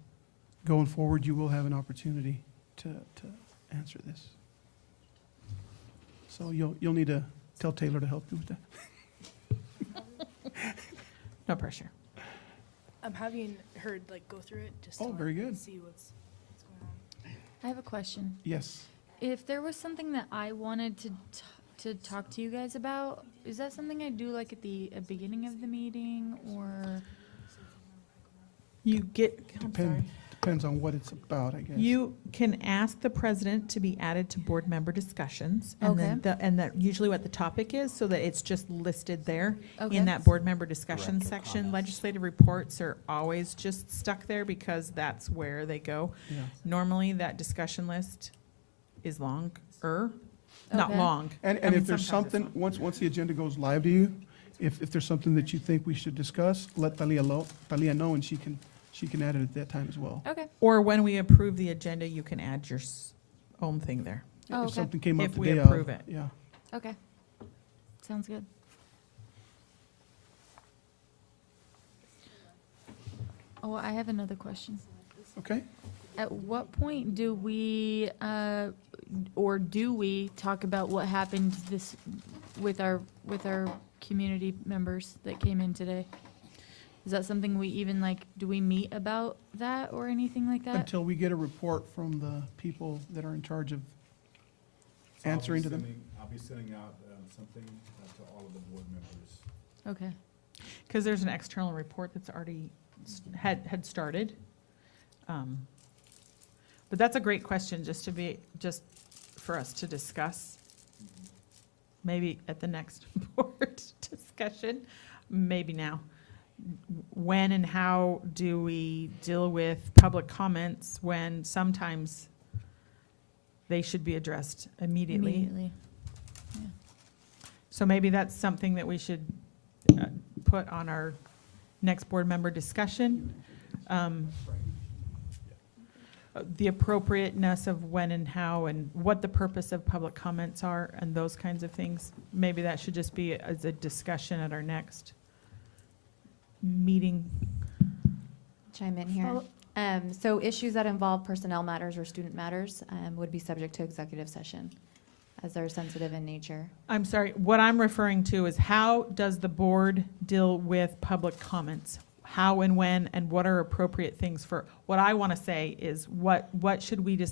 going forward, you will have an opportunity to answer this. So you'll need to tell Taylor to help you with that. No pressure. I'm having her like go through it just to very good. see what's going on. I have a question. Yes. If there was something that I wanted to talk to you guys about, is that something I do like at the beginning of the meeting, or? You get, I'm sorry. Depends on what it's about, I guess. You can ask the president to be added to board member discussions. And then and that usually what the topic is, so that it's just listed there Okay. in that board member discussion section. Legislative reports are always just stuck there because that's where they go. Yeah. Normally, that discussion list is longer, not Okay. long. And I mean, if there's sometimes it's something, once the agenda goes live to you, if there's something that you think we should discuss, let Talia know, and she can add it at that time as well. Okay. Or when we approve the agenda, you can add your own thing there. Oh, If okay. something came up If we today, approve it. Yeah. Okay. Sounds good. Oh, I have another question. Okay. At what point do we, or do we talk about what happened with our community members that came in today? Is that something we even do we meet about that or anything like that? Until we get a report from the people that are in charge of So answering to them. I'll be sending out something to all of the board members. Okay. Because there's an external report that's already had started. But that's a great question, just for us to discuss. Maybe at the next board discussion, maybe now. When and how do we deal with public comments when sometimes they should be addressed immediately? Yeah. So maybe that's something that we should put on our next board member discussion. The appropriateness of when and how and what the purpose of public comments are and those kinds of things. Maybe that should just be as a discussion at our next meeting. Chime in here. So issues that involve personnel matters or student matters would be subject to executive session, as they're sensitive in nature. I'm sorry, what I'm referring to is how does the board deal with public comments? How and when and what are appropriate things for, what I want to say is what should we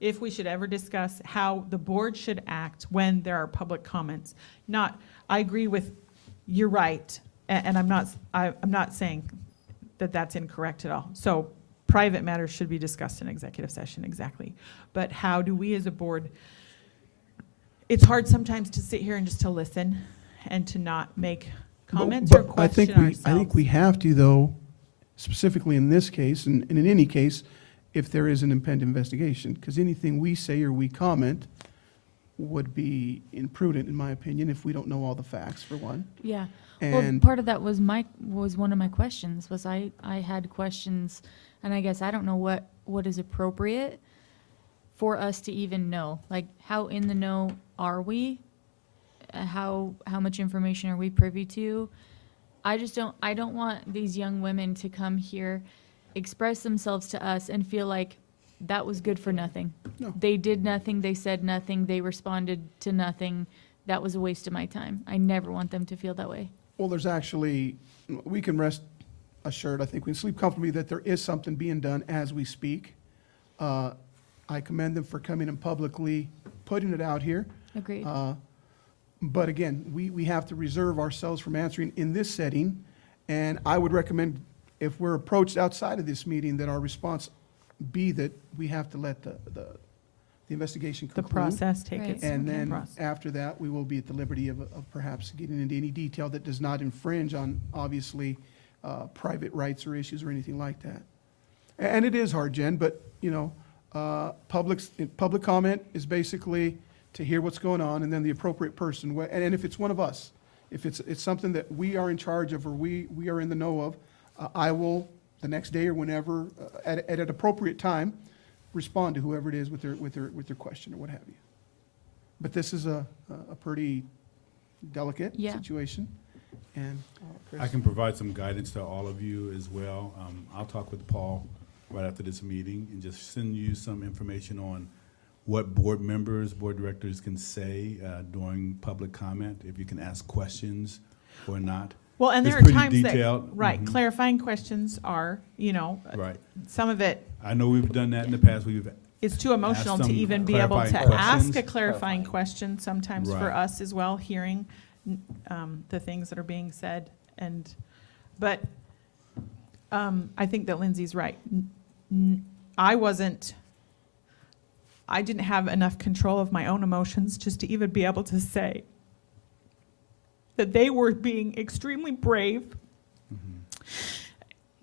if we should ever discuss how the board should act when there are public comments. I agree with, you're right, and I'm not saying that that's incorrect at all. So private matters should be discussed in executive session, exactly. But how do we as a board, it's hard sometimes to sit here and just to listen and to not make comments or question ourselves. I think we have to, though, specifically in this case, and in any case, if there is an impending investigation, because anything we say or we comment would be imprudent, in my opinion, if we don't know all the facts, for one. Yeah. Well, And part of that was one of my questions, was I had questions, and I guess I don't know what is appropriate for us to even know. Like, how in the know are we? How much information are we privy to? I don't want these young women to come here, express themselves to us, and feel like that was good for nothing. No. They did nothing, they said nothing, they responded to nothing. That was a waste of my time. I never want them to feel that way. well, there's actually, we can rest assured, I think we can sleep comfortably that there is something being done as we speak. I commend them for coming and publicly putting it out here. Agreed. But again, we have to reserve ourselves from answering in this setting. And I would recommend, if we're approached outside of this meeting, that our response be that we have to let the investigation The conclude. process take Right. its And then process. after that, we will be at the liberty of perhaps getting into any detail that does not infringe on, obviously, private rights or issues or anything like that. And it is hard, Jen, but, you know, public comment is basically to hear what's going on, and then the appropriate person, and if it's one of us, if it's something that we are in charge of or we are in the know of, I will, the next day or whenever, at an appropriate time, respond to whoever it is with their question or what have you. But this is a pretty delicate Yeah. situation, and Chris. I can provide some guidance to all of you as well. I'll talk with Paul right after this meeting and just send you some information on what board members, board directors can say during public comment, if you can ask questions or not. Well, and It's there are pretty times that, detailed. right, Mhm. clarifying questions are, Right. some of it I know we've done that in the past. is too emotional Ask to some even be able to clarifying ask a questions. clarifying question sometimes for Right. us as well, hearing the things that are being said. But I think that Lindsay's right. I didn't have enough control of my own emotions just to even be able to say that they were being extremely brave.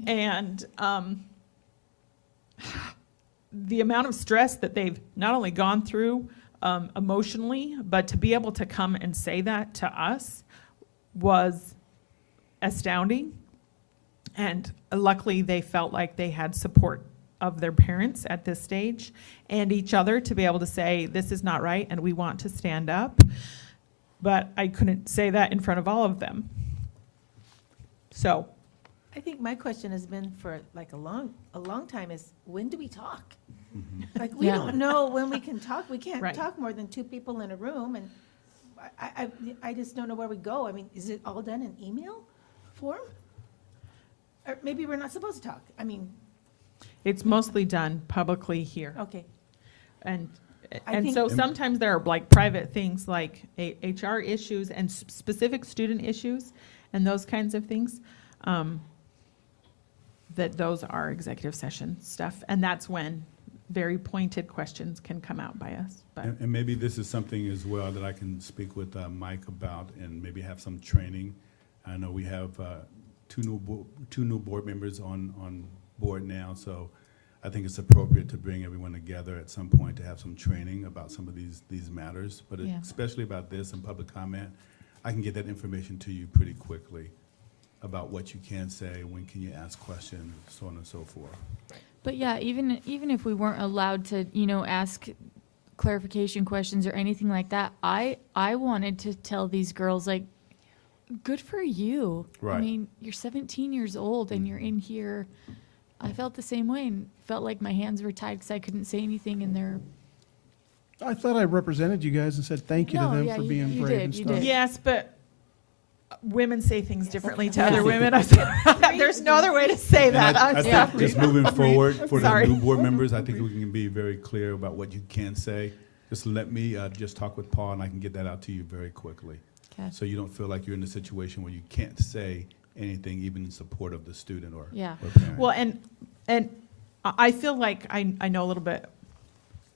And the amount of stress that they've not only gone through emotionally, but to be able to come and say that to us was astounding. And luckily, they felt like they had support of their parents at this stage and each other to be able to say, this is not right, and we want to stand up. But I couldn't say that in front of all of them. So, I think my question has been for like a long time is, when do we talk? Like, we Yeah. don't know when we can talk. We can't Right. talk more than two people in a room, and I just don't know where we go. I mean, is it all done in email form? Or maybe we're not supposed to talk. I mean, it's mostly done publicly here. okay. And I think- so sometimes there are like private things like HR issues and specific student issues and those kinds of things. That those are executive session stuff. And that's when very pointed questions can come out by us. But And maybe this is something as well that I can speak with Mike about and maybe have some training. I know we have two new board members on board now, so I think it's appropriate to bring everyone together at some point to have some training about some of these matters. But Yeah. especially about this and public comment, I can get that information to you pretty quickly about what you can say, when can you ask questions, so on and so forth. But yeah, even if we weren't allowed to, ask clarification questions or anything like that, I wanted to tell these girls, like, good for you. Right. I mean, you're 17 years old and you're in here. I felt the same way and felt like my hands were tied because I couldn't say anything in there. I thought I represented you guys and said thank you to No, them yeah, for you- being you brave did, and you stuff. did. yes, but women say things differently to Yeah. other women. There's no other way to say And that. I I'm think sorry. just moving forward for the Sorry. new board members, I think we can be very clear about what you can say. Just let me just talk with Paul, and I can get that out to you very quickly. Okay. So you don't feel like you're in a situation where you can't say anything, even in support of the student or Yeah. parent. Well, and I feel like I know a little bit.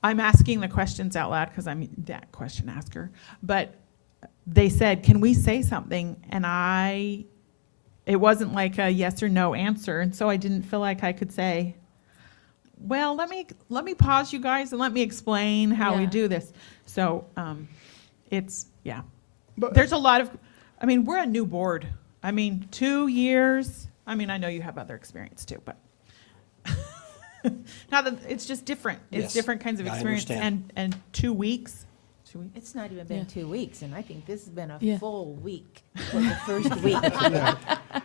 I'm asking the questions out loud because I'm that question asker. But they said, "Can we say something?" And it wasn't like a yes or no answer, and so I didn't feel like I could say, "Well, let me pause you guys and let me explain how we Yeah. do this." So it's, yeah. But- There's a lot of, I mean, we're a new board. I mean, 2 years, I mean, I know you have other experience too, but now that it's just different. It's Yes, different kinds of I experience. understand. And 2 weeks, 2 weeks. It's not even been Yeah. 2 weeks, and I think this has been a Yeah. full week for the first week. Yeah.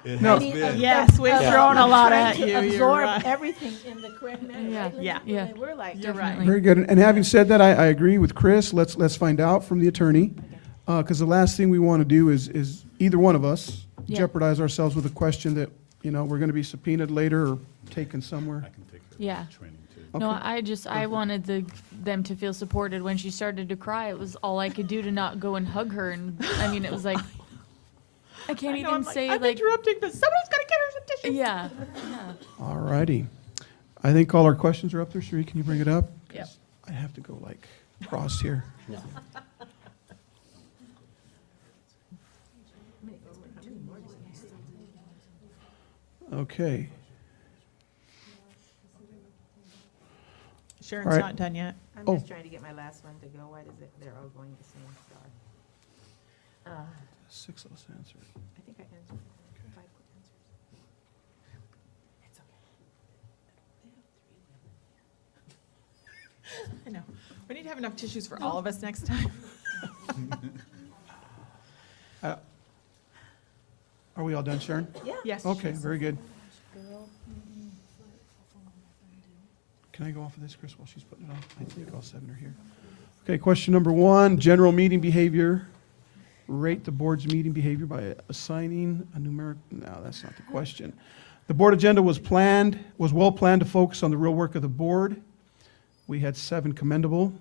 It No. has been. Yes, we've Yeah. thrown a lot Trying at to you. You're absorb right. everything in the correct manner, Yeah, right, Lindsay? yeah, yeah. I mean, we're like, You're right. Definitely. Very good. And having said that, I agree with Chris. Let's find out from the attorney. Because the last thing we want to do is either one of us Yeah. jeopardize ourselves with a question that, we're going to be subpoenaed later or taken somewhere. I can take care of Yeah. the training too. No, Okay. I wanted them to feel supported. When she started to cry, it was all I could do to not go and hug her. And I mean, it was like, I can't I know, even I'm like, say I'm like, interrupting, but somebody's got to get her some tissues. yeah. All righty. I think all our questions are up there. Sheree, can you bring it up? Yep. 'Cause I have to go like cross here. No. Okay. Sharon's All right. not done yet. I'm Oh. just trying to get my last one to go. Why does it, they're all going the same star? 6 of us answered. I think I answered 5 answers. It's okay. I know. We need to have enough tissues for all of us next time. Are we all done, Sharon? Yeah. Yes. Okay, very good. Can I go off of this, Chris, while she's putting it on? I think all 7 are here. Okay, question number 1, general meeting behavior. Rate the board's meeting behavior by assigning a numeric, no, that's not the question. The board agenda was well planned to focus on the real work of the board. We had 7 commendable.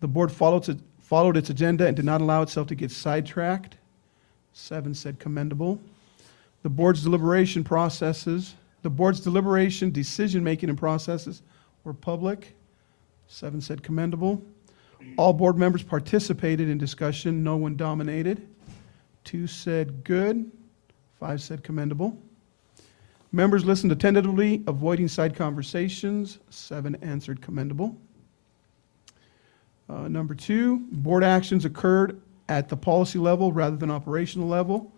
The board followed its agenda and did not allow itself to get sidetracked. 7 said commendable. The board's deliberation, decision-making, and processes were public. 7 said commendable. All board members participated in discussion. No one dominated. 2 said good. 5 said commendable. Members listened attentively, avoiding side conversations. 7 answered commendable. Number 2, board actions occurred at the policy level rather than operational level.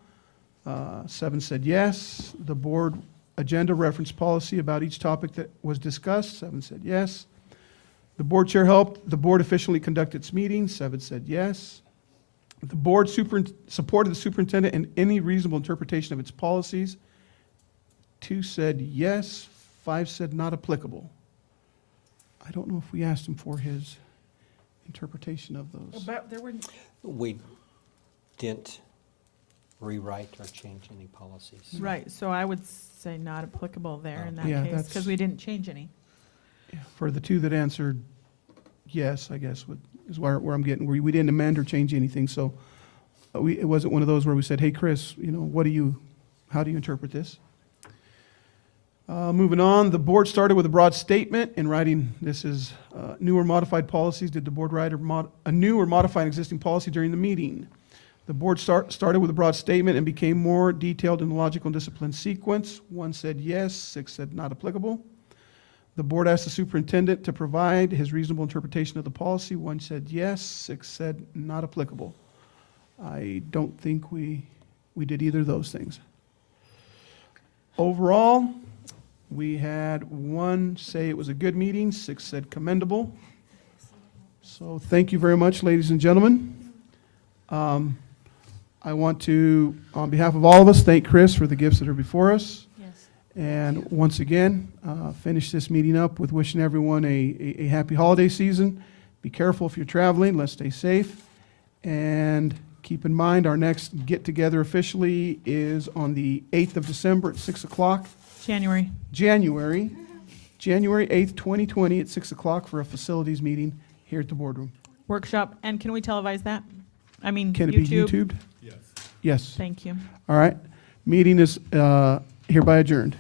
7 said yes. The board agenda referenced policy about each topic that was discussed. 7 said yes. The board chair helped the board efficiently conduct its meetings. 7 said yes. The board supported the superintendent in any reasonable interpretation of its policies. 2 said yes. 5 said not applicable. I don't know if we asked him for his interpretation of those. But there were, We didn't rewrite or change any policies. right, so I would say not applicable there in that Yeah, case, that's- because we didn't change any. Yeah, for the 2 that answered yes, I guess, is where I'm getting, where we didn't amend or change anything, so it wasn't one of those where we said, hey, Chris, how do you interpret this? Moving on, the board started with a broad statement in writing, this is new or modified policies. Did the board write a new or modified existing policy during the meeting? The board started with a broad statement and became more detailed in the logical and discipline sequence. 1 said yes, 6 said not applicable. The board asked the superintendent to provide his reasonable interpretation of the policy. 1 said yes, 6 said not applicable. I don't think we did either of those things. Overall, we had 1 say it was a good meeting, 6 said commendable. So thank you very much, ladies and gentlemen. I want to, on behalf of all of us, thank Chris for the gifts that are before us. Yes. And once again, finish this meeting up with wishing everyone a happy holiday season. Be careful if you're traveling. Let's stay safe. And keep in mind, our next get-together officially is on the 8th of December at 6 o'clock. January. January 8th, 2020 at 6 o'clock for a facilities meeting here at the boardroom. Workshop, and can we televise that? I mean, Can it be YouTube? YouTubed? Yes. Yes. Thank you. All right. Meeting is hereby adjourned.